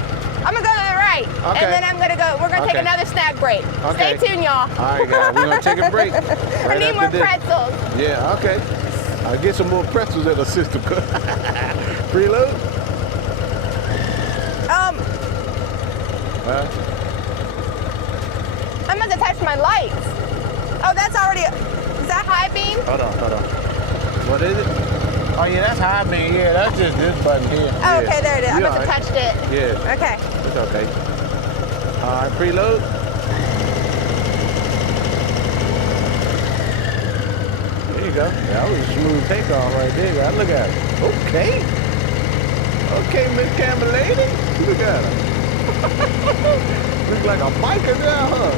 I'm gonna go to the right, Okay. and then we're gonna take Okay. another snack break. Okay. Stay tuned, y'all. All right, guys, we're gonna take a break. I right need after more this. pretzels. Yeah, okay. I'll get some more pretzels in the system. Preload? I must have touched my lights. Oh, that's already. Is that high beam? Hold on. What is it? Oh yeah, that's high beam. Yeah, that's just this button here. Oh, Yeah. okay, there it is. I You must all have right? touched it. Yeah. Okay. It's okay. All right, preload. There you go. That was a smooth takeoff right there, guys. Look at it. Okay. Okay, Miss Camera Lady. Look at her. Looks like a biker now, huh?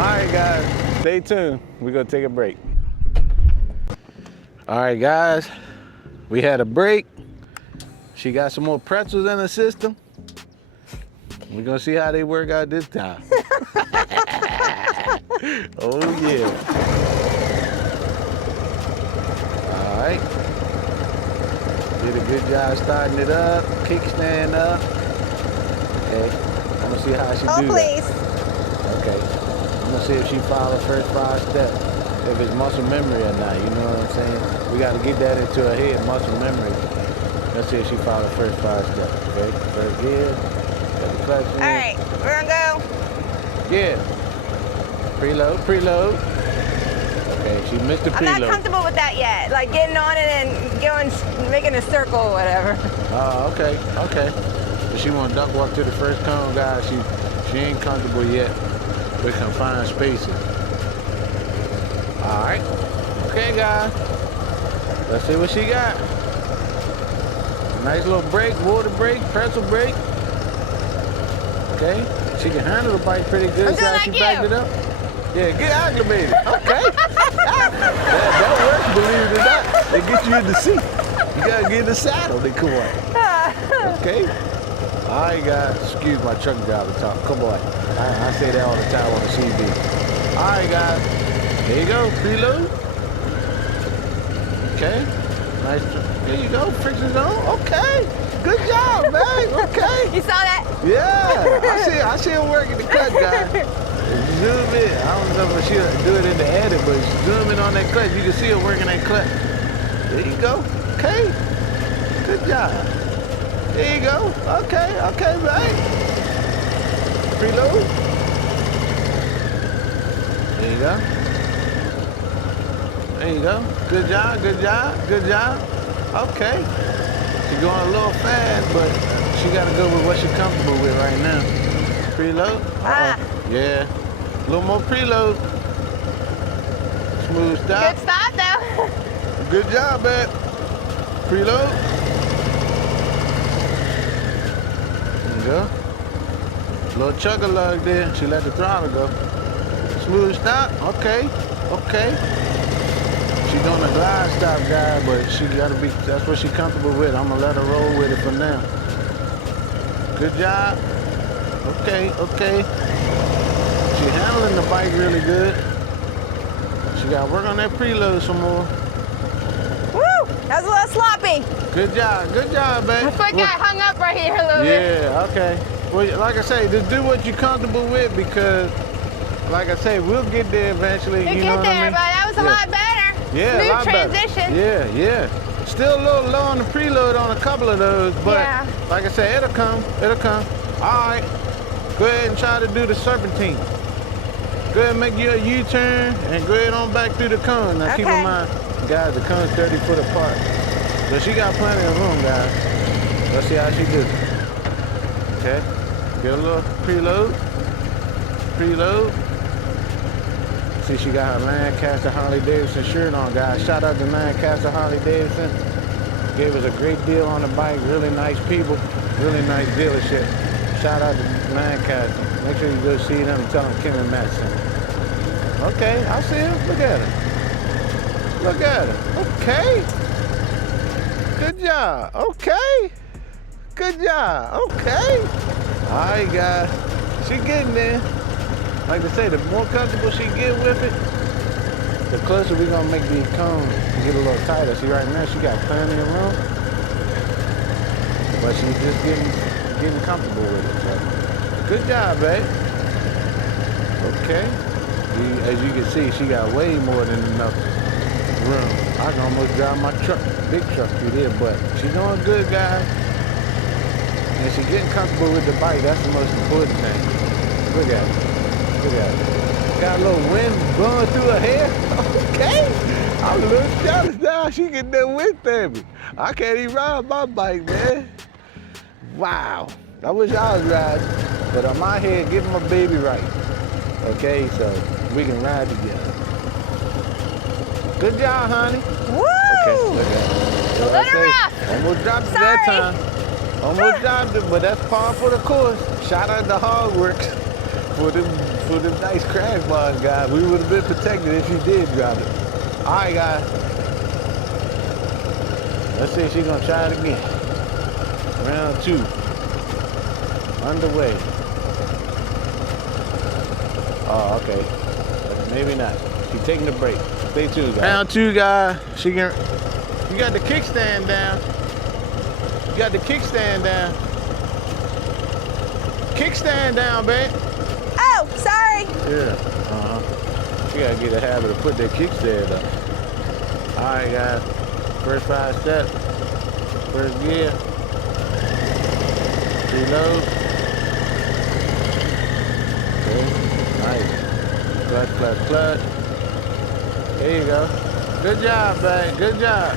All right, guys. Stay tuned. We're going to take a break. All right, guys. We had a break. She got some more pretzels in the system. We're gonna see how they work out this time. Oh yeah. All right. Did a good job starting it up, kickstand up. Okay. I'm gonna see how she Oh, do please. that. Okay. I'm gonna see if she follows the first 5 steps. If it's muscle memory or not, you know what I'm saying? We gotta get that into her head, muscle memory. Let's see if she follows the first 5 steps, okay? First gear, got the clutch in. All right, we're gonna go. Yeah. Preload. Okay, she missed the I'm preload. not comfortable with that yet. Like getting on it and going, making a circle or whatever. Oh, okay. But she wanna duck walk to the first cone, guys. She ain't comfortable yet with confined spaces. All right. Okay, guys. Let's see what she got. Nice little brake, water brake, pretzel brake. Okay. She can handle the bike pretty good. I'm See doing how like she you. backed it up? Yeah, get acclimated. Okay. that works, believe it or not. They get you in the seat. You gotta get in the saddle, they come on. Okay. All right, guys. Excuse my truck driver talk. Come on. I say that all the time on the CB. All right, guys. There you go. Preload. Okay. Nice. There you go. Friction's on. Okay. Good job, man. Okay. You saw that? Yeah. I see him working the cut, guys. Zoom in. I don't know if she'll do it in the edit, but zoom in on that clutch. You can see her working that clutch. There you go. Okay. Good job. There you go. Okay, man. Preload. There you go. There you go. Good job. Okay. She's going a little fast, but she got to go with what she's comfortable with right now. Preload. Yeah. A little more preload. Smooth stop. Good stop though. Good job, man. Preload. There you go. Little chug-a-lug there. She let the throttle go. Smooth stop. Okay. She doing a glide stop, guy, but she gotta be. That's what she comfortable with. I'm gonna let her roll with it for now. Good job. Okay. She handling the bike really good. She got to work on that preload some more. Woo! That was a little sloppy. Good job, baby. My foot got hung up right here a little bit. Yeah, okay. Well, like I say, just do what you're comfortable with because, like I say, we'll get there eventually. You know get what there, I mean? but that was a lot better. Yeah, Smooth a lot transition. better. Yeah. Still a little low on the preload on a couple of those, but Yeah. like I said, it'll come. It'll come. All right. Go ahead and try to do the serpentine. Go ahead and make you a U-turn and go ahead on back through the cone. Now keep in mind, guys, the cone's 30 foot apart. So she got plenty of room, guys. Let's see how she do. Okay. Get a little preload. Preload. See, she got her Lancaster Harley Davidson shirt on, guys. Shout out to Lancaster Harley Davidson. Gave us a great deal on the bike. Really nice people. Really nice dealership. Shout out to Lancaster. Make sure you go see them and tell them Kim and Matt sent you. Okay, I see her. Look at her. Look at her. Okay. Good job. Okay. Good job. Okay. All right, guys. She getting there. Like I say, the more comfortable she get with it, the closer we're gonna make these cones get a little tighter. See, right now she got plenty of room, but she's just getting comfortable with it. So, good job, babe. Okay. As you can see, she got way more than enough room. I can almost drive my truck, big truck through there, but she's doing good, guys. And she's getting comfortable with the bike. That's the most important thing. Look at it. Look at it. Got a little wind blowing through her hair. Okay. I'm a little jealous now. She getting that wind baby. I can't even ride my bike, man. Wow. I wish I was riding, but I'm out here getting my baby right. Okay, so we can ride together. Good job, honey. Woo! Okay, look at it. A little rough. Almost dropped it that time. Almost dropped it, but that's par for the course. Shout out to Hogworks for them nice crash bars, guys. We would have been protected if she did drop it. All right, guys. Let's see if she's gonna try it again. Round 2. Underway. Oh, okay. Maybe not. She's taking a break. Stay tuned, guys. Round 2, guys. You got the kickstand down. You got the kickstand down. Kickstand down, babe. Oh, sorry. Yeah. You gotta get a habit of put that kickstand up. All right, guys. First 5 steps. First gear. Reload. Okay. Nice. Clutch, clutch, clutch. There you go. Good job, babe. Good job.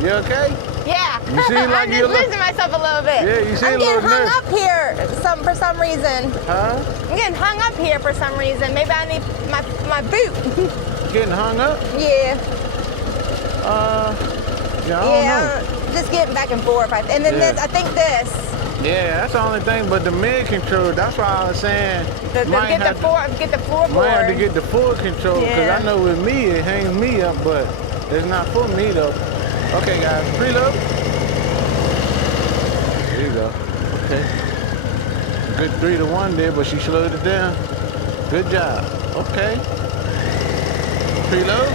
You okay? Yeah. You seem like I'm you're just losing myself a little bit. Yeah, you seem I'm a little getting hung nervous. up here for some reason. Huh? I'm getting hung up here for some reason. Maybe I need my boot. Getting hung up? Yeah. Yeah, I don't know. Just getting back and forth. And then Yeah. this, I think this. Yeah, that's the only thing. But the mid control, that's why I was saying. Get the might have floorboard. to get the full control, because Yeah. I know with me it hangs me up, but it's not for me though. Okay, guys, preload. There you go. Okay. Good 3-to-1 there, but she slowed it down. Good job. Okay. Preload.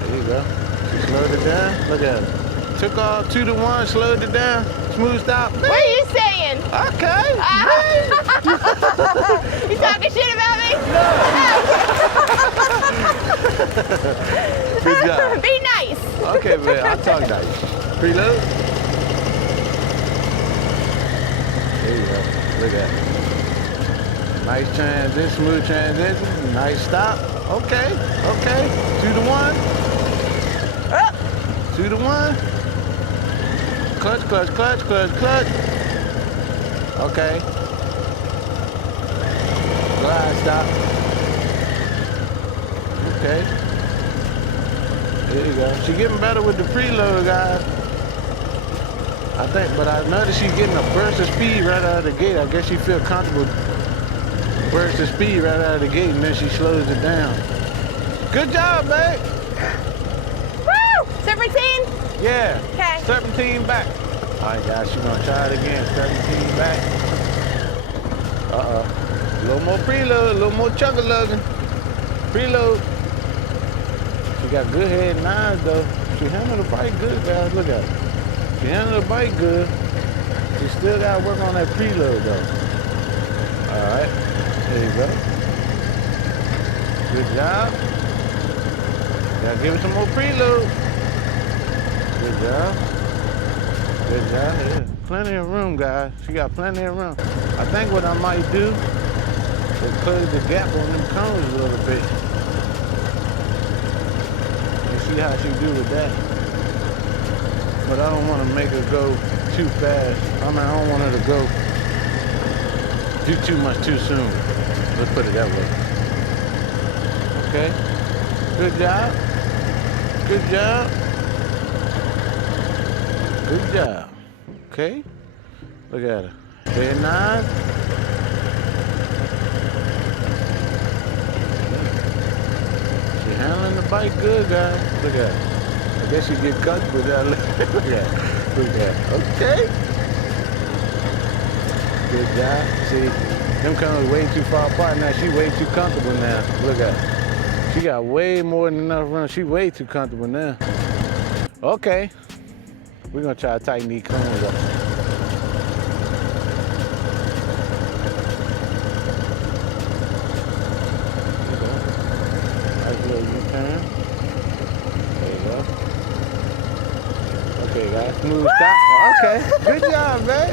There you go. She slowed it down. Look at it. Took off 2-to-1, slowed it down, smooth stop. What are you saying? Okay. You talking shit about me? Good job. Be nice. Okay, man, I'll talk nice. Preload. There you go. Look at it. Nice transition, smooth transition. Nice stop. Okay, okay. 2-to-1. 2-to-1. Clutch, clutch, clutch, clutch, clutch. Okay. Glide stop. Okay. There you go. She's getting better with the preload, guys. I think, but I noticed she's getting a burst of speed right out of the gate. I guess she feels comfortable burst of speed right out of the gate, and then she slows it down. Good job, babe. Woo! Serpentine? Yeah. Okay. Serpentine back. All right, guys, she's gonna try it again. Serpentine back. Uh-oh. A little more preload, a little more chugga-lugging. Preload. She got good head and eyes, though. She handled the bike good, guys. Look at her. She handled the bike good. She still gotta work on that preload, though. All right. There you go. Good job. Gotta give it some more preload. Good job. Good job. Yeah. Plenty of room, guys. She got plenty of room. I think what I might do is close the gap on them cones a little bit. And see how she do with that. But I don't want to make her go too fast. I mean, I don't want her to go do too much too soon. Let's put it that way. Okay. Good job. Good job. Good job. Okay. Look at her. Very nice. She handling the bike good, guys. Look at her. I guess she get comfortable with that. Look at her. Look at her. Okay. Good job. See, them cones way too far apart now. She way too comfortable now. Look at her. She got way more than enough room. She way too comfortable now. Okay. We're gonna try to tighten these cones up. Nice little U-turn. There you go. Okay, guys, smooth stop. Okay, good job, man.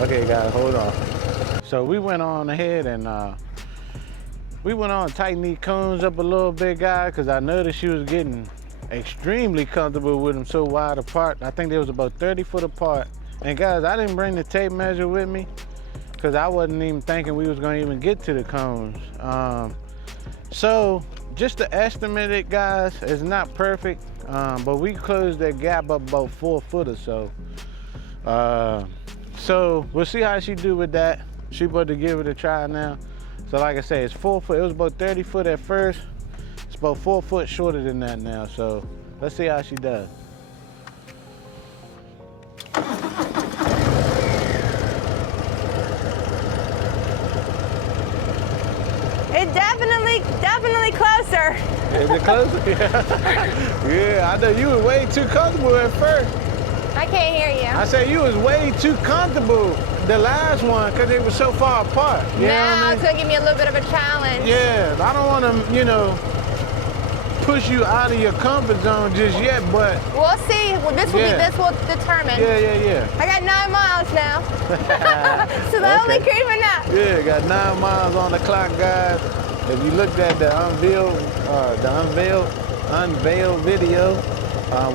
Okay, guys, hold on. So we went on ahead and tighten these cones up a little bit, guys, because I noticed she was getting extremely comfortable with them so wide apart. I think they was about 30 foot apart. And guys, I didn't bring the tape measure with me because I wasn't even thinking we was gonna even get to the cones. So just to estimate it, guys, it's not perfect, but we closed that gap up about 4 foot or so. So we'll see how she do with that. She about to give it a try now. So like I say, it's 4 foot. It was about 30 foot at first. It's about 4 foot shorter than that now. So let's see how she does. It's definitely closer. Is it closer? Yeah, I know you were way too comfortable at first. I can't hear you. I said you was way too comfortable the last one because they were so far apart. You know what I Now mean? it's gonna give me a little bit of a challenge. Yeah, I don't want to, you know, push you out of your comfort zone just yet, but We'll see. Well, this will determine. yeah. I got 9 miles now. Slowly creeping up. Yeah, got 9 miles on the clock, guys. If you looked at the unveiled video,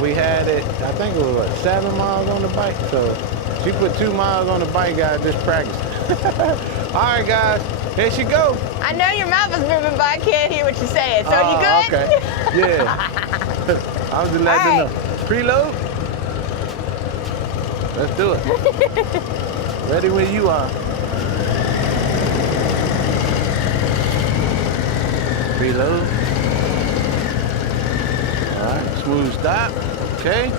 we had it, I think it was what, 7 miles on the bike. So she put 2 miles on the bike, guys, just practicing. All right, guys, here she go. I know your mouth is moving, but I can't hear what you're saying. So you good? Okay, yeah. I was just letting you know. Preload? Let's do it. Ready when you are. Preload. All right, smooth stop. Okay.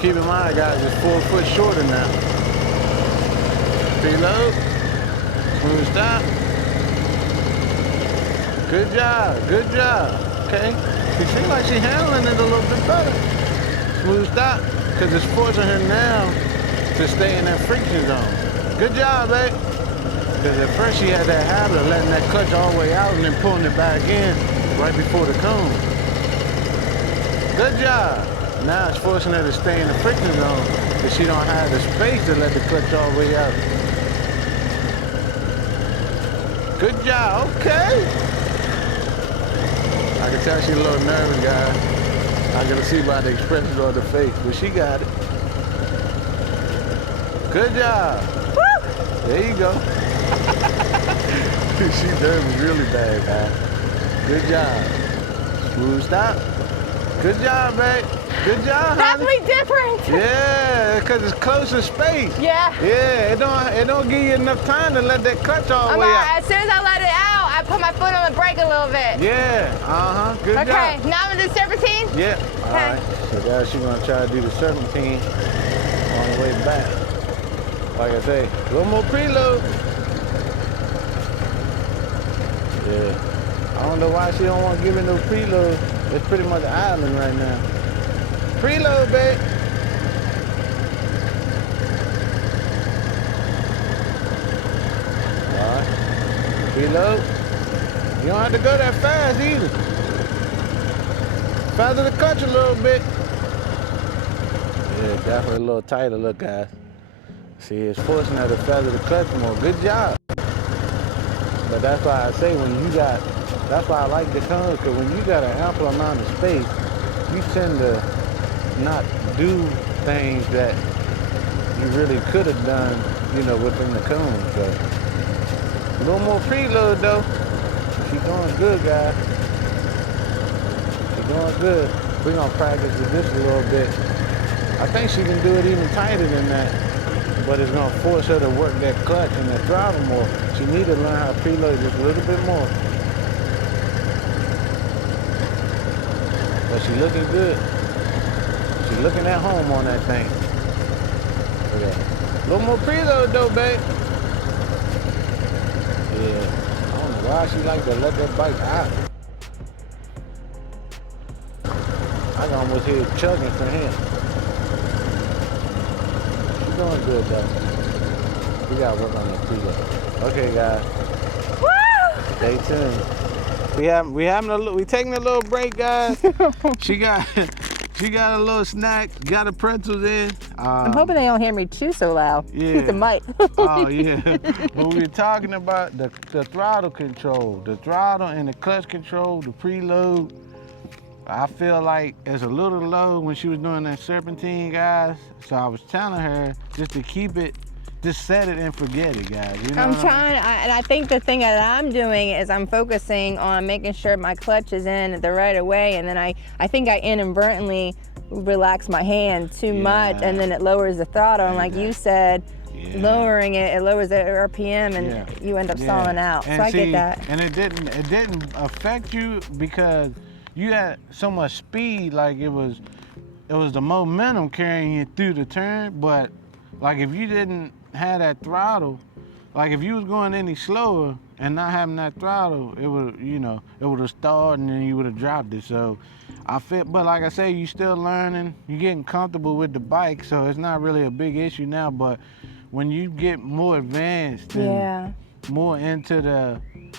Keep in mind, guys, it's 4 foot shorter now. Preload. Smooth stop. Good job, good job. Okay. It seems like she's handling it a little bit better. Smooth stop, because it's forcing her now to stay in that friction zone. Good job, babe. Because at first she had that habit of letting that clutch all the way out and then pulling it back in right before the cone. Good job. Now it's forcing her to stay in the friction zone because she don't have the space to let the clutch all the way out. Good job, okay. I can tell she's a little nervous, guys. I can see by the expression on her face, but she got it. Good job. Woo! There you go. She's nervous really bad, guys. Good job. Smooth stop. Good job, babe. Good job, honey. Definitely different. Yeah, because it's closer space. Yeah. Yeah, it don't give you enough time to let that clutch all the way out. As soon as I let it out, I put my foot on the brake a little bit. Yeah, good job. Okay, now I'm gonna do serpentine? Yeah, all Okay. right. So guys, she's gonna try to do the serpentine on the way back. Like I say, a little more preload. Yeah, I don't know why she don't want to give me no preload. It's pretty much idling right now. Preload, babe. All right, preload. You don't have to go that fast either. feather the clutch a little bit. Yeah, definitely a little tighter, look guys. See, it's forcing her to feather the clutch more. Good job. But that's why I say that's why I like the cones, because when you got an ample amount of space, you tend to not do things that you really could have done, within the cone. So a little more preload though. She's doing good, guys. She's doing good. We're gonna practice with this a little bit. I think she can do it even tighter than that, but it's gonna force her to work that clutch and the throttle more. She needs to learn how to preload just a little bit more. But she's looking good. She's looking at home on that thing. Look at that. A little more preload though, babe. Yeah. I don't know why she like to let that bike out. I can almost hear it chugging from here. She's doing good though. We gotta work on that preload. Okay, guys. Woo! Stay tuned. We taking a little break, guys. She got a little snack, got her pretzels in. I'm hoping they don't hear me chew so loud. Yeah. The mic. Oh yeah. But we were talking about the throttle control, the throttle and the clutch control, the preload. I feel like it's a little low when she was doing that serpentine, guys. So I was telling her just to keep it, just set it and forget it, guys. You know I'm trying, and I think the thing that I'm doing is I'm focusing on making sure my clutch is in the right way, and then I think I inadvertently relax my hand too much, and then it lowers the throttle, and like you said, lowering it lowers the RPM, and you end up stalling out. And so I get that. And it didn't affect you because you had so much speed, like it was the momentum carrying you through the turn, but like if you didn't have that throttle, like if you was going any slower and not having that throttle, it would have stalled and then you would have dropped it. So but like I say, you still learning, you're getting comfortable with the bike, so it's not really a big issue now. But when you get more advanced and more into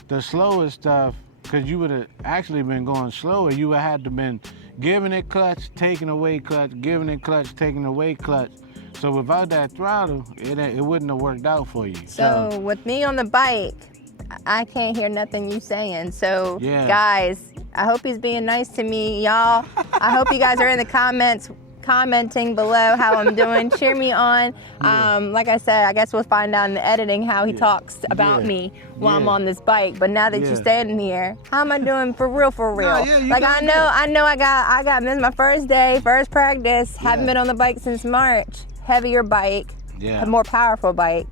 the slower stuff, because you would have actually been going slower, you would have to been giving it clutch, taking away clutch, giving it clutch, taking away clutch. So without that throttle, it wouldn't have worked out for you. So with me on the bike, I can't hear nothing you saying. So guys, I hope he's being nice to me, y'all. I hope you guys are in the comments commenting below how I'm doing. Cheer me on. Like I said, I guess we'll find out in the editing how he talks about me while I'm on this bike. But now that you're standing here, how am I doing for real? Like I know I got this is my first day, first practice. Haven't been on the bike since March. Heavier bike, a more powerful bike.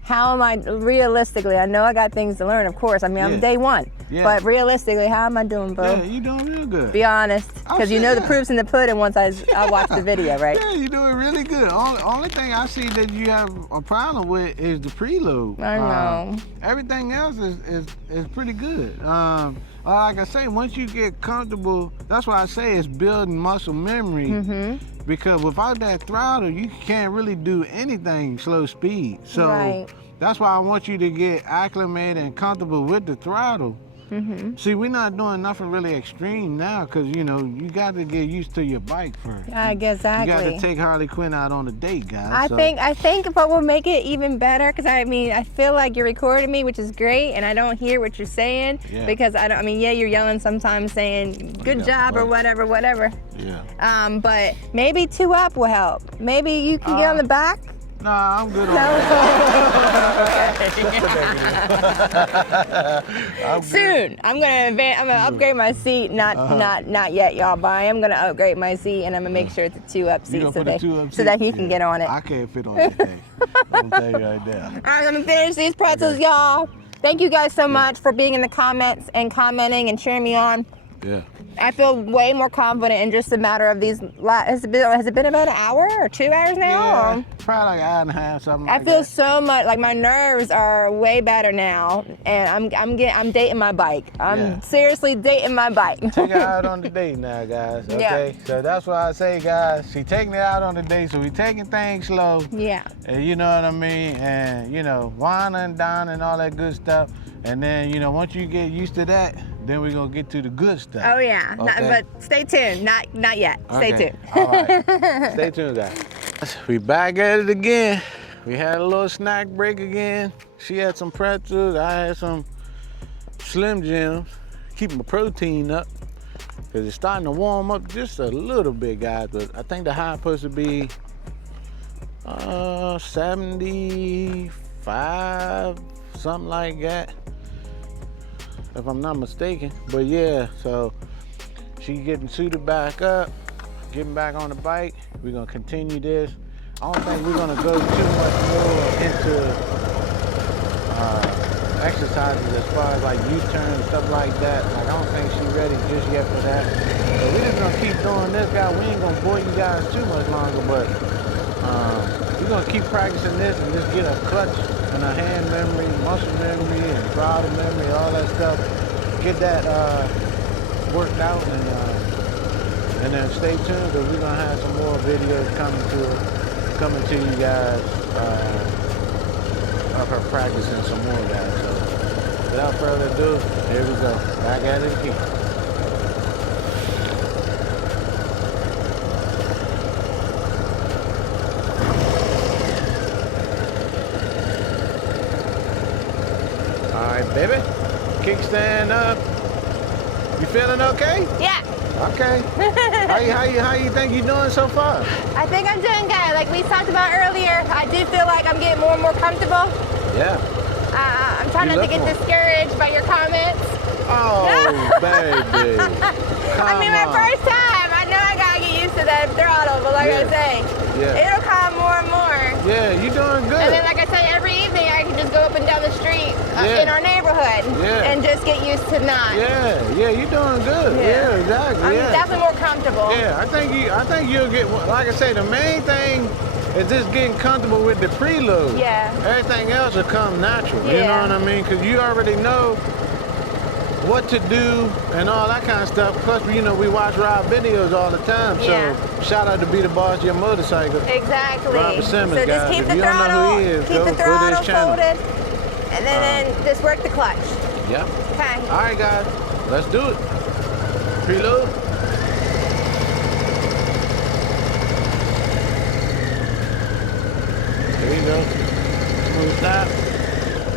How am I realistically? I know I got things to learn, of course. I mean, I'm day one. But realistically, how am I doing, bro? Yeah, you're doing real good. Be honest, because you know the proof's in the pudding once I watch the video, right? Yeah, you're doing really good. Only thing I see that you have a problem with is the preload. I know. Everything else is pretty good. Like I say, once you get comfortable, that's why I say it's building muscle memory. Because without that throttle, you can't really do anything slow speed. So that's why I want you to get acclimated and comfortable with the throttle. See, we're not doing nothing really extreme now because, you got to get used to your bike first. Exactly. You got to take Harley Quinn out on a date, guys. I think what will make it even better, because I feel like you're recording me, which is great, and I don't hear what you're saying because you're yelling sometimes saying good job or whatever. But maybe 2 up will help. Maybe you can get on the back. Nah, I'm good on that. Soon, I'm gonna upgrade my seat. Not yet, y'all. But I am gonna upgrade my seat, and I'm gonna make sure it's a 2-up seat so that he can get on it. I can't fit on that thing. I'm gonna tell you right there. All right, I'm gonna finish these pretzels, y'all. Thank you guys so much for being in the comments and commenting and cheering me on. I feel way more confident in just a matter of these. Has it been about an hour or 2 hours now? Yeah, probably like an hour and a half, something like that. I feel so much like my nerves are way better now, and I'm dating my bike. I'm seriously dating my bike. Take her out on the date now, guys. Okay, so that's why I say, guys, she taking it out on the date, so we taking things slow. And you know what I mean, and wine and dine and all that good stuff. And then once you get used to that, then we're gonna get to the good stuff. Oh yeah, Okay? but stay tuned. Not yet. Stay Okay. tuned. All right. Stay tuned, guys. We back at it again. We had a little snack break again. She had some pretzels. I had some Slim Jims. Keep my protein up because it's starting to warm up just a little bit, guys. But I think the high supposed to be 75, something like that, if I'm not mistaken. But yeah, so she getting suited back up, getting back on the bike. We're gonna continue this. I don't think we're gonna go too much more into exercises as far as like U-turn and stuff like that. Like I don't think she's ready just yet for that. So we're just gonna keep doing this, guys. We ain't gonna bore you guys too much longer, but we're gonna keep practicing this and just get a clutch and a hand memory, muscle memory, and throttle memory, all that stuff. Get that worked out, and then stay tuned because we're gonna have some more videos coming to you guys of her practicing some more, guys. So without further ado, here we go. Back at it again. All right, baby. Kickstand up. You feeling okay? Yeah. Okay. How you think you're doing so far? I think I'm doing good. Like we talked about earlier, I do feel like I'm getting more and more comfortable. Yeah. I'm trying not to get discouraged by your comments. Oh, baby. I mean, my first time, I know I gotta get used to that throttle, but like I say, it'll come more and more. Yeah, you're doing good. And then, like I said, every evening I can just go up and down the street in our neighborhood and just get used to not. Yeah, you're doing good. Yeah, exactly. I'm definitely more comfortable. Yeah, I think you'll get. Like I say, the main thing is just getting comfortable with the preload. Yeah. Everything else will come natural. You know what I mean? Because you already know what to do and all that kind of stuff. Plus, you know, we watch ride videos all the time. So shout out to Be the Boss Your Motorcycle. Exactly. Robert Simmons, so just guys. keep If the you don't know throttle, who he is, keep go the to throttle his channel. folded, and then just work the clutch. Yep. Okay. All right, guys, let's do it. Preload. There you go. Smooth stop.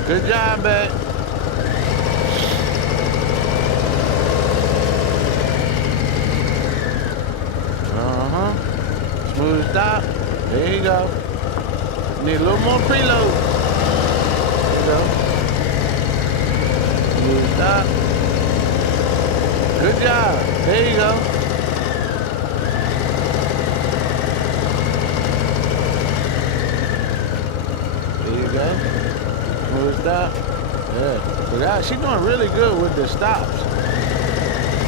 Good job, babe. Smooth stop. There you go. Need a little more preload. There you go. Smooth stop. Good job. There you go. There you go. Smooth stop. Yeah. So guys, she's doing really good with the stops.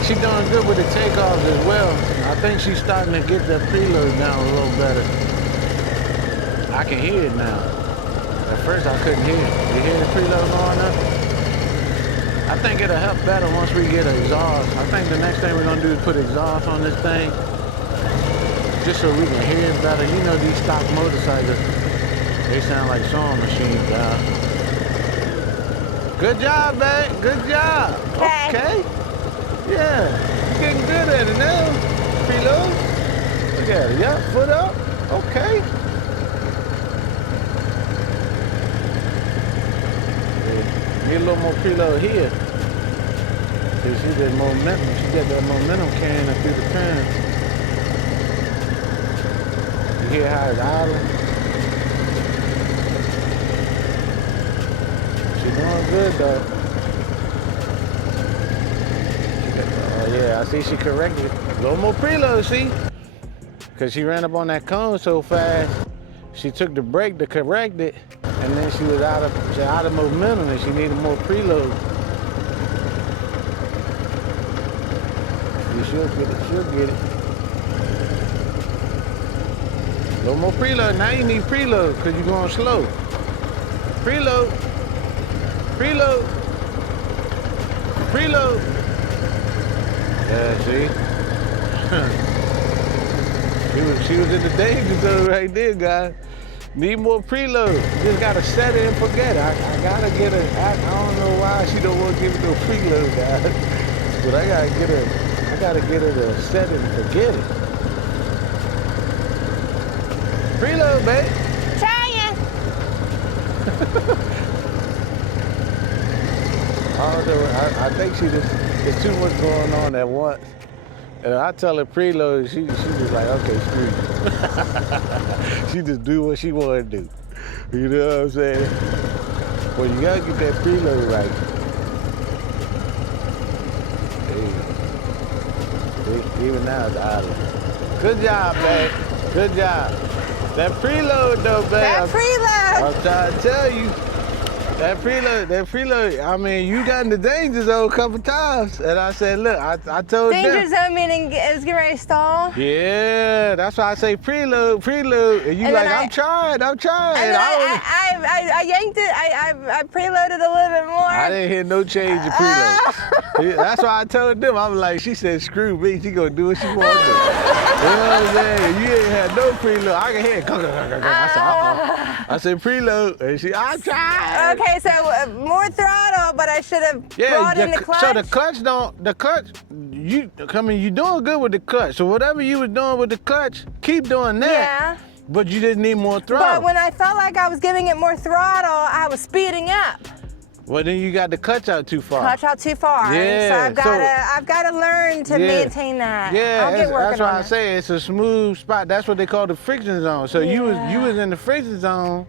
She's doing good with the takeoffs as well. I think she's starting to get the preload down a little better. I can hear it now. At first I couldn't hear it. You hear the preload going up? I think it'll help better once we get an exhaust. I think the next thing we're gonna do is put exhaust on this thing, just so we can hear it better. You know, these stock motorcycles, they sound like sewing machines, guys. Good job, babe. Good job. Okay. Yeah, you're getting good at it now. Preload. Look at it. Yep, foot up. Okay. Get a little more preload here. See, she got momentum. She got that momentum carrying her through the pan. You hear how it's idling? She's doing good though. Yeah, I see she corrected it. A little more preload, see? Because she ran up on that cone so fast, she took the brake to correct it, and then she was out of momentum and she needed more preload. She'll get it, she'll get it. A little more preload. Now you need preload because you're going slow. Preload. Preload. Preload. Yeah, see? she was in the danger zone right there, guys. Need more preload. Just gotta set it and forget it. I gotta get it. I don't know why she don't want to give it no preload, guys. but I gotta get her to set it and forget it. Preload, babe. Trying. I don't know. I think there's too much going on at once. And I tell her preload, she just like, okay, screw you. She just do what she wanna do. You know what I'm saying? Well, you gotta get that preload right. There you go. Even now it's idle. Good job, babe. Good job. That preload though, babe. That preload. I'm trying to tell you. That preload, I mean, you got in the danger zone a couple times. And I said, look, I told them. Danger zone meaning it's getting ready to stall? Yeah, that's why I say preload. And you like, I'm trying. And then I yanked it, I preloaded a little bit more. I didn't hear no change in preload. That's why I told them, I'm like, she said, screw me, she gonna do what she wanna do. You know what I'm saying? You ain't had no preload. I can hear it. I said, I said, preload. And I'm trying. Okay, so more throttle, but I should have brought in the clutch. So you doing good with the clutch. So whatever you was doing with the clutch, keep doing that. Yeah. But you just need more throttle. But when I felt like I was giving it more throttle, I was speeding up. Well, then you got the clutch out too far. Clutch out too far. Yeah. So I've got to learn to maintain that. Yeah, I'll get working that's why on I say it's a smooth spot. That's what they call the friction zone. So you was in the friction zone.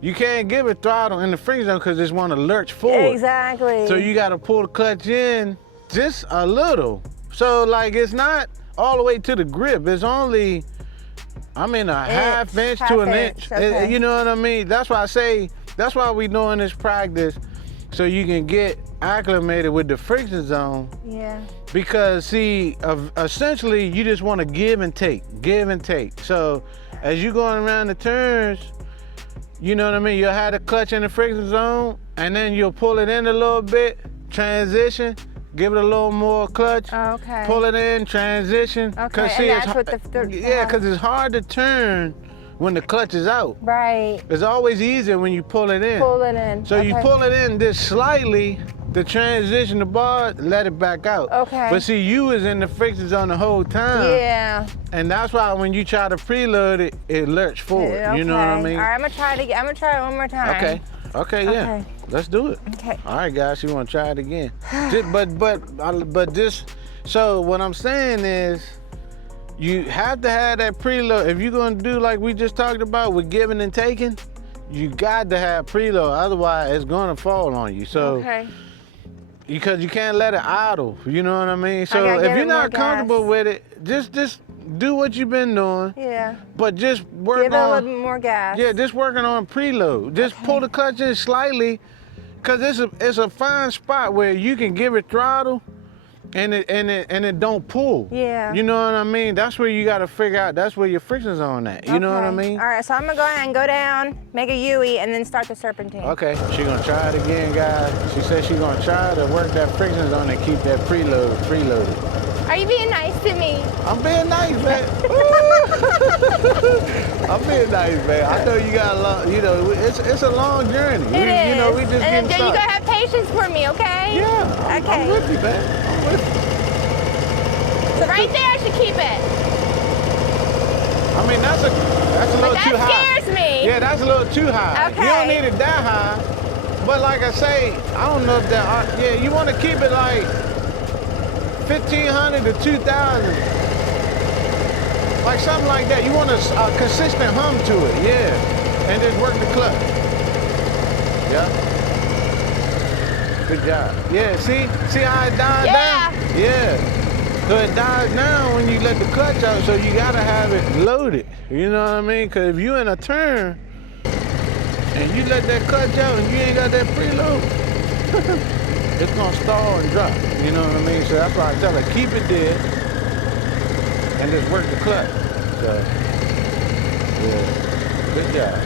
You can't give it throttle in the friction zone because it's want to lurch forward. Exactly. So you got to pull the clutch in just a little. So like it's not all the way to the grip. It's only, a half inch to an inch. Okay. You know what I mean? That's why I say, that's why we doing this practice so you can get acclimated with the friction zone. Yeah. Because see, essentially you just want to give and take. So as you going around the turns, you know what I mean? You'll have the clutch in the friction zone, and then you'll pull it in a little bit, transition, give it a little more clutch, Okay. pull it in, transition. Okay, See, and that's what because it's hard to turn when the clutch is out. Right. It's always easier when you pull it in. Pull it in. So you pull it in just slightly, the transition, the bar, let it back out. Okay. But see, you was in the friction zone the whole time. Yeah. And that's why when you try to preload it, it lurch forward. Okay. You know what I mean? All right, I'm gonna try it again. I'm gonna try it one more time. Okay, yeah. Okay. Let's do it. Okay. All right, guys, you want to try it again? So what I'm saying is, you have to have that preload. If you're gonna do like we just talked about with giving and taking, you got to have preload. Otherwise, it's gonna fall on you. So. Okay. Because you can't let it idle. You know what I mean? So if you're not comfortable with it, just do what you've been doing. Yeah. But just work Give it a little bit more gas. Yeah, just working on preload. Just pull the clutch in slightly, cause it's a fine spot where you can give it throttle, and it don't pull. Yeah. You know what I mean? That's where you got to figure out. That's where your friction's on at. You know what I mean? All right, so I'm gonna go ahead and go down, make a U-E, and then start the serpentine. Okay, she gonna try it again, guys. She said she gonna try to work that friction zone and keep that preloaded. Are you being nice to me? I'm being nice, man. I'm being nice, man. I know you got a long, it's a long journey. It is. You know, we just and getting then you started. gotta have patience for me, okay? Yeah, Okay. I'm with you, man. I'm with you. So right there, I should keep it. I mean, that's a little too high. That scares me. Yeah, that's a little too high. Okay. You don't need it that high. But like I say, I don't know if that, you want to keep it like 1,500 to 2,000. Like something like that. You want a consistent hum to it, yeah. And just work the clutch. Yeah. Good job. Yeah, see how it dies down? Yeah. So it dies down when you let the clutch out, so you gotta have it loaded. You know what I mean? Cause if you in a turn and you let that clutch out and you ain't got that preload, it's gonna stall and drop. You know what I mean? So that's why I tell her, keep it there and just work the clutch. So, yeah, good job.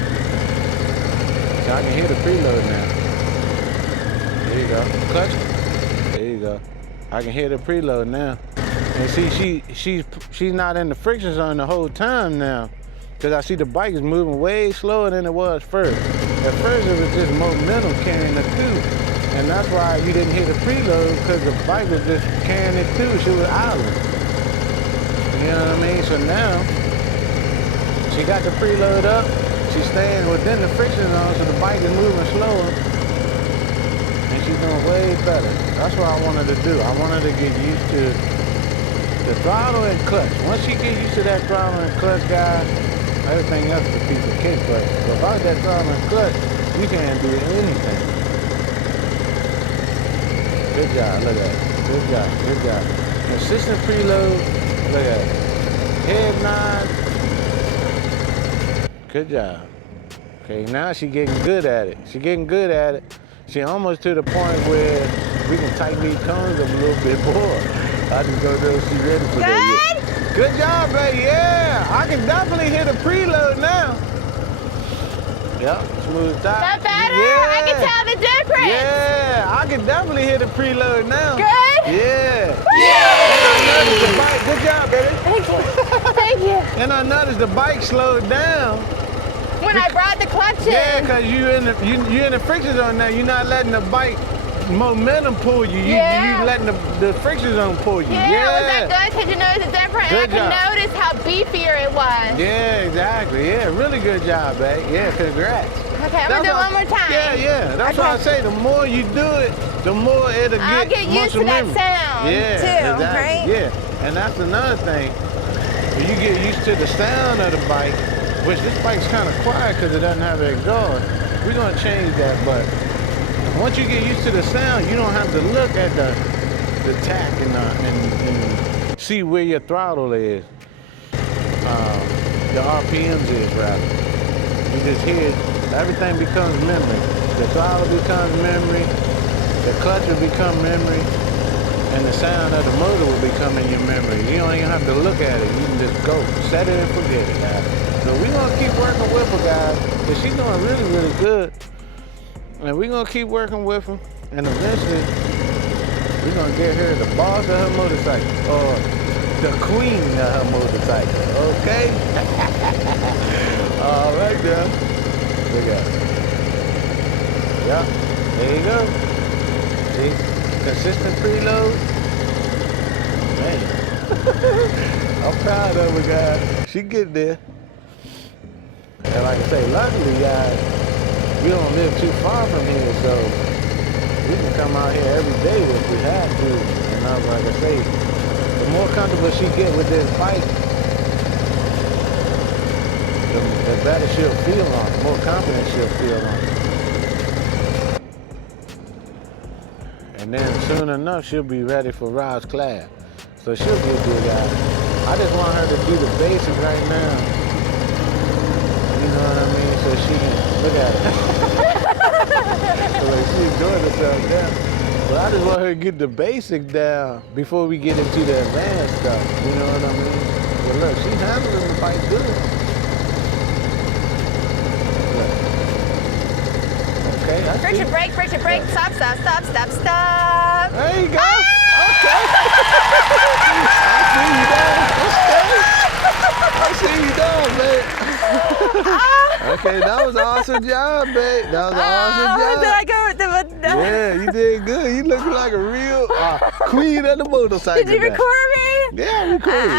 So I can hear the preload now. There you go, clutch. There you go. I can hear the preload now. And see, she's not in the friction zone the whole time now. Cause I see the bike is moving way slower than it was first. At first it was just momentum carrying us through. And that's why you didn't hear the preload, because the bike was just carrying it through. She was idling. You know what I mean? So now, she got the preload up. She's staying within the friction zone, so the bike is moving slower. And she's doing way better. That's what I wanted to do. I wanted to get used to the throttle and clutch. Once she get used to that throttle and clutch, guys, everything else is a piece of cake. But without that throttle and clutch, you can't do anything. Good job, look at that. Good job, good job. Consistent preload, look at it. Head nod. Good job. Okay, now she's getting good at it. She's getting good at it. She's almost to the point where we can tighten these cones up a little bit more. I just don't know if she's ready for that yet. Good job, baby, yeah. I can definitely hit a preload now. Yep, smooth top. That better? Yeah. I can tell the difference. Yeah, I can definitely hit a preload now. Good? Yeah. Good job, baby. Thank you. Thank you. And I noticed the bike slowed down. When I brought the clutch in. Yeah, because you in the friction zone now. You're not letting the bike momentum pull you. You letting the friction zone pull you. Yeah, was that good? Could you notice the difference? Good and I could notice how beefier it was. Yeah, exactly. Yeah, really good job, babe. Yeah, congrats. Okay, I'm going to do it one more time. Yeah. That's why I say the more you do it, the more it'll I'll get used to that sound, too, exactly. right? Yeah, and that's another thing. When you get used to the sound of the bike, which this bike's kind of quiet because it doesn't have an exhaust, we're going to change that, but once you get used to the sound, you don't have to look at the tack and see where your throttle is, your RPMs is rather. You just hear it, everything becomes memory. The throttle becomes memory, the clutch will become memory, and the sound of the motor will become in your memory. You don't even have to look at it, you can just go, set it and forget it, guys. So we're gonna keep working with her, guys, because she's doing really, really good. And we're gonna keep working with her, and eventually we're gonna get her the boss of her motorcycle, or the queen of her motorcycle, okay? All right, now. Look at it. Yep, there you go. See, consistent preload. Man, I'm proud of her, guys. She get there. And like I say, luckily, guys, we don't live too far from here, so we can come out here every day if we have to. And like I say, the more comfortable she get with this bike, the better she'll feel on it, the more confident she'll feel on it. And then soon enough, she'll be ready for Rob's class. So she'll get good at it. I just want her to do the basics right now. You know what I mean? So she can look at it. So like she's doing herself now. But I just want her to get the basics down before we get into the advanced stuff. You know what I mean? But look, she's handling the bike good. Look. Okay, I see. Friction brake, stop. There you go. Ah! Okay. I see you down, babe. Okay, that was an awesome job, babe. That was an awesome job. Did I go with the... Yeah, you did good. You look like a real queen of the motorcycle. Did you record me? Yeah, I recorded.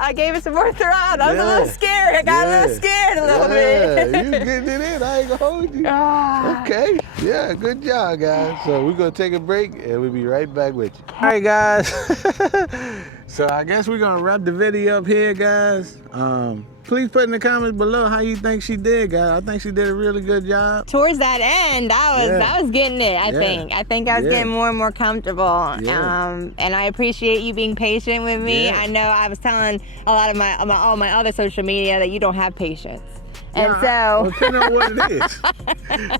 I gave it some more throttle. I was a little scared. I got a little scared a little bit. Yeah, you getting it in. I ain't gonna hold you. Okay. Yeah, good job, guys. So we're gonna take a break and we'll be right back with you. All right, guys. So I guess we're gonna wrap the video up here, guys. Please put in the comments below how you think she did, guys. I think she did a really good job. Towards that end, I was getting it. I think I was getting more and more comfortable. And I appreciate you being patient with me. I know I was telling a lot of all my other social media that you don't have patience. And so, depending on what it is.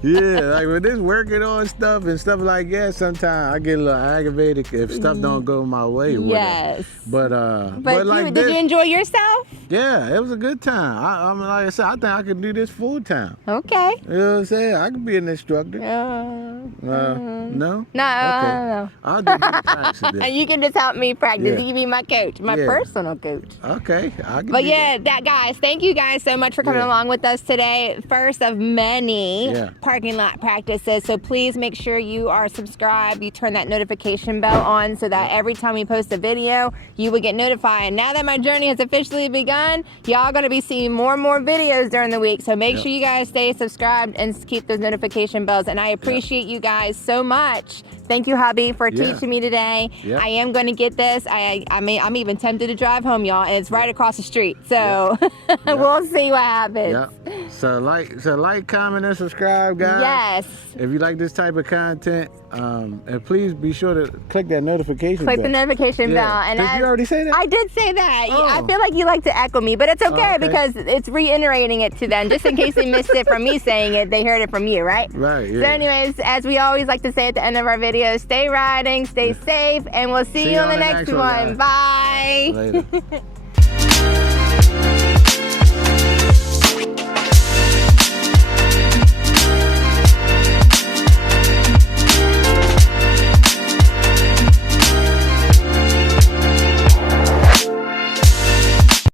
Yeah, like when it's working on stuff and stuff like that, sometimes I get a little aggravated if stuff don't go my way. Yes. But like did you enjoy yourself? Yeah, it was a good time. I mean, like I said, I think I could do this full time. Okay. You know what I'm saying? I could be an instructor. No? No. Okay. I'll do the practice then. And you can just help me practice. You can be my coach, my personal coach. Okay. Guys, thank you guys so much for coming along with with us today. First of many Yeah. parking lot practices. So please make sure you are subscribed. You turn that notification bell on so that every time we post a video, you will get notified. Now that my journey has officially begun, y'all gonna be seeing more and more videos during the week. So make sure you guys stay subscribed and keep those notification bells. And I appreciate you guys so much. Thank you, hubby, for teaching me today. Yeah. I am going to get this. I'm even tempted to drive home, y'all, and it's right across the street. So we'll see what happens. Yeah. So like, comment, and subscribe, guys. Yes. If you like this type of content, and please be sure to click that notification bell. Click the notification bell. And did you already say that? I did say that. Oh. I feel like you like to echo me, but it's okay, because it's reiterating it to them. Just in case they missed it from me saying it, they heard it from you, right? Right, yeah. So anyways, as we always like to say at the end of our videos, stay riding, stay safe, and we'll see you on the next one. guys. Bye. Later.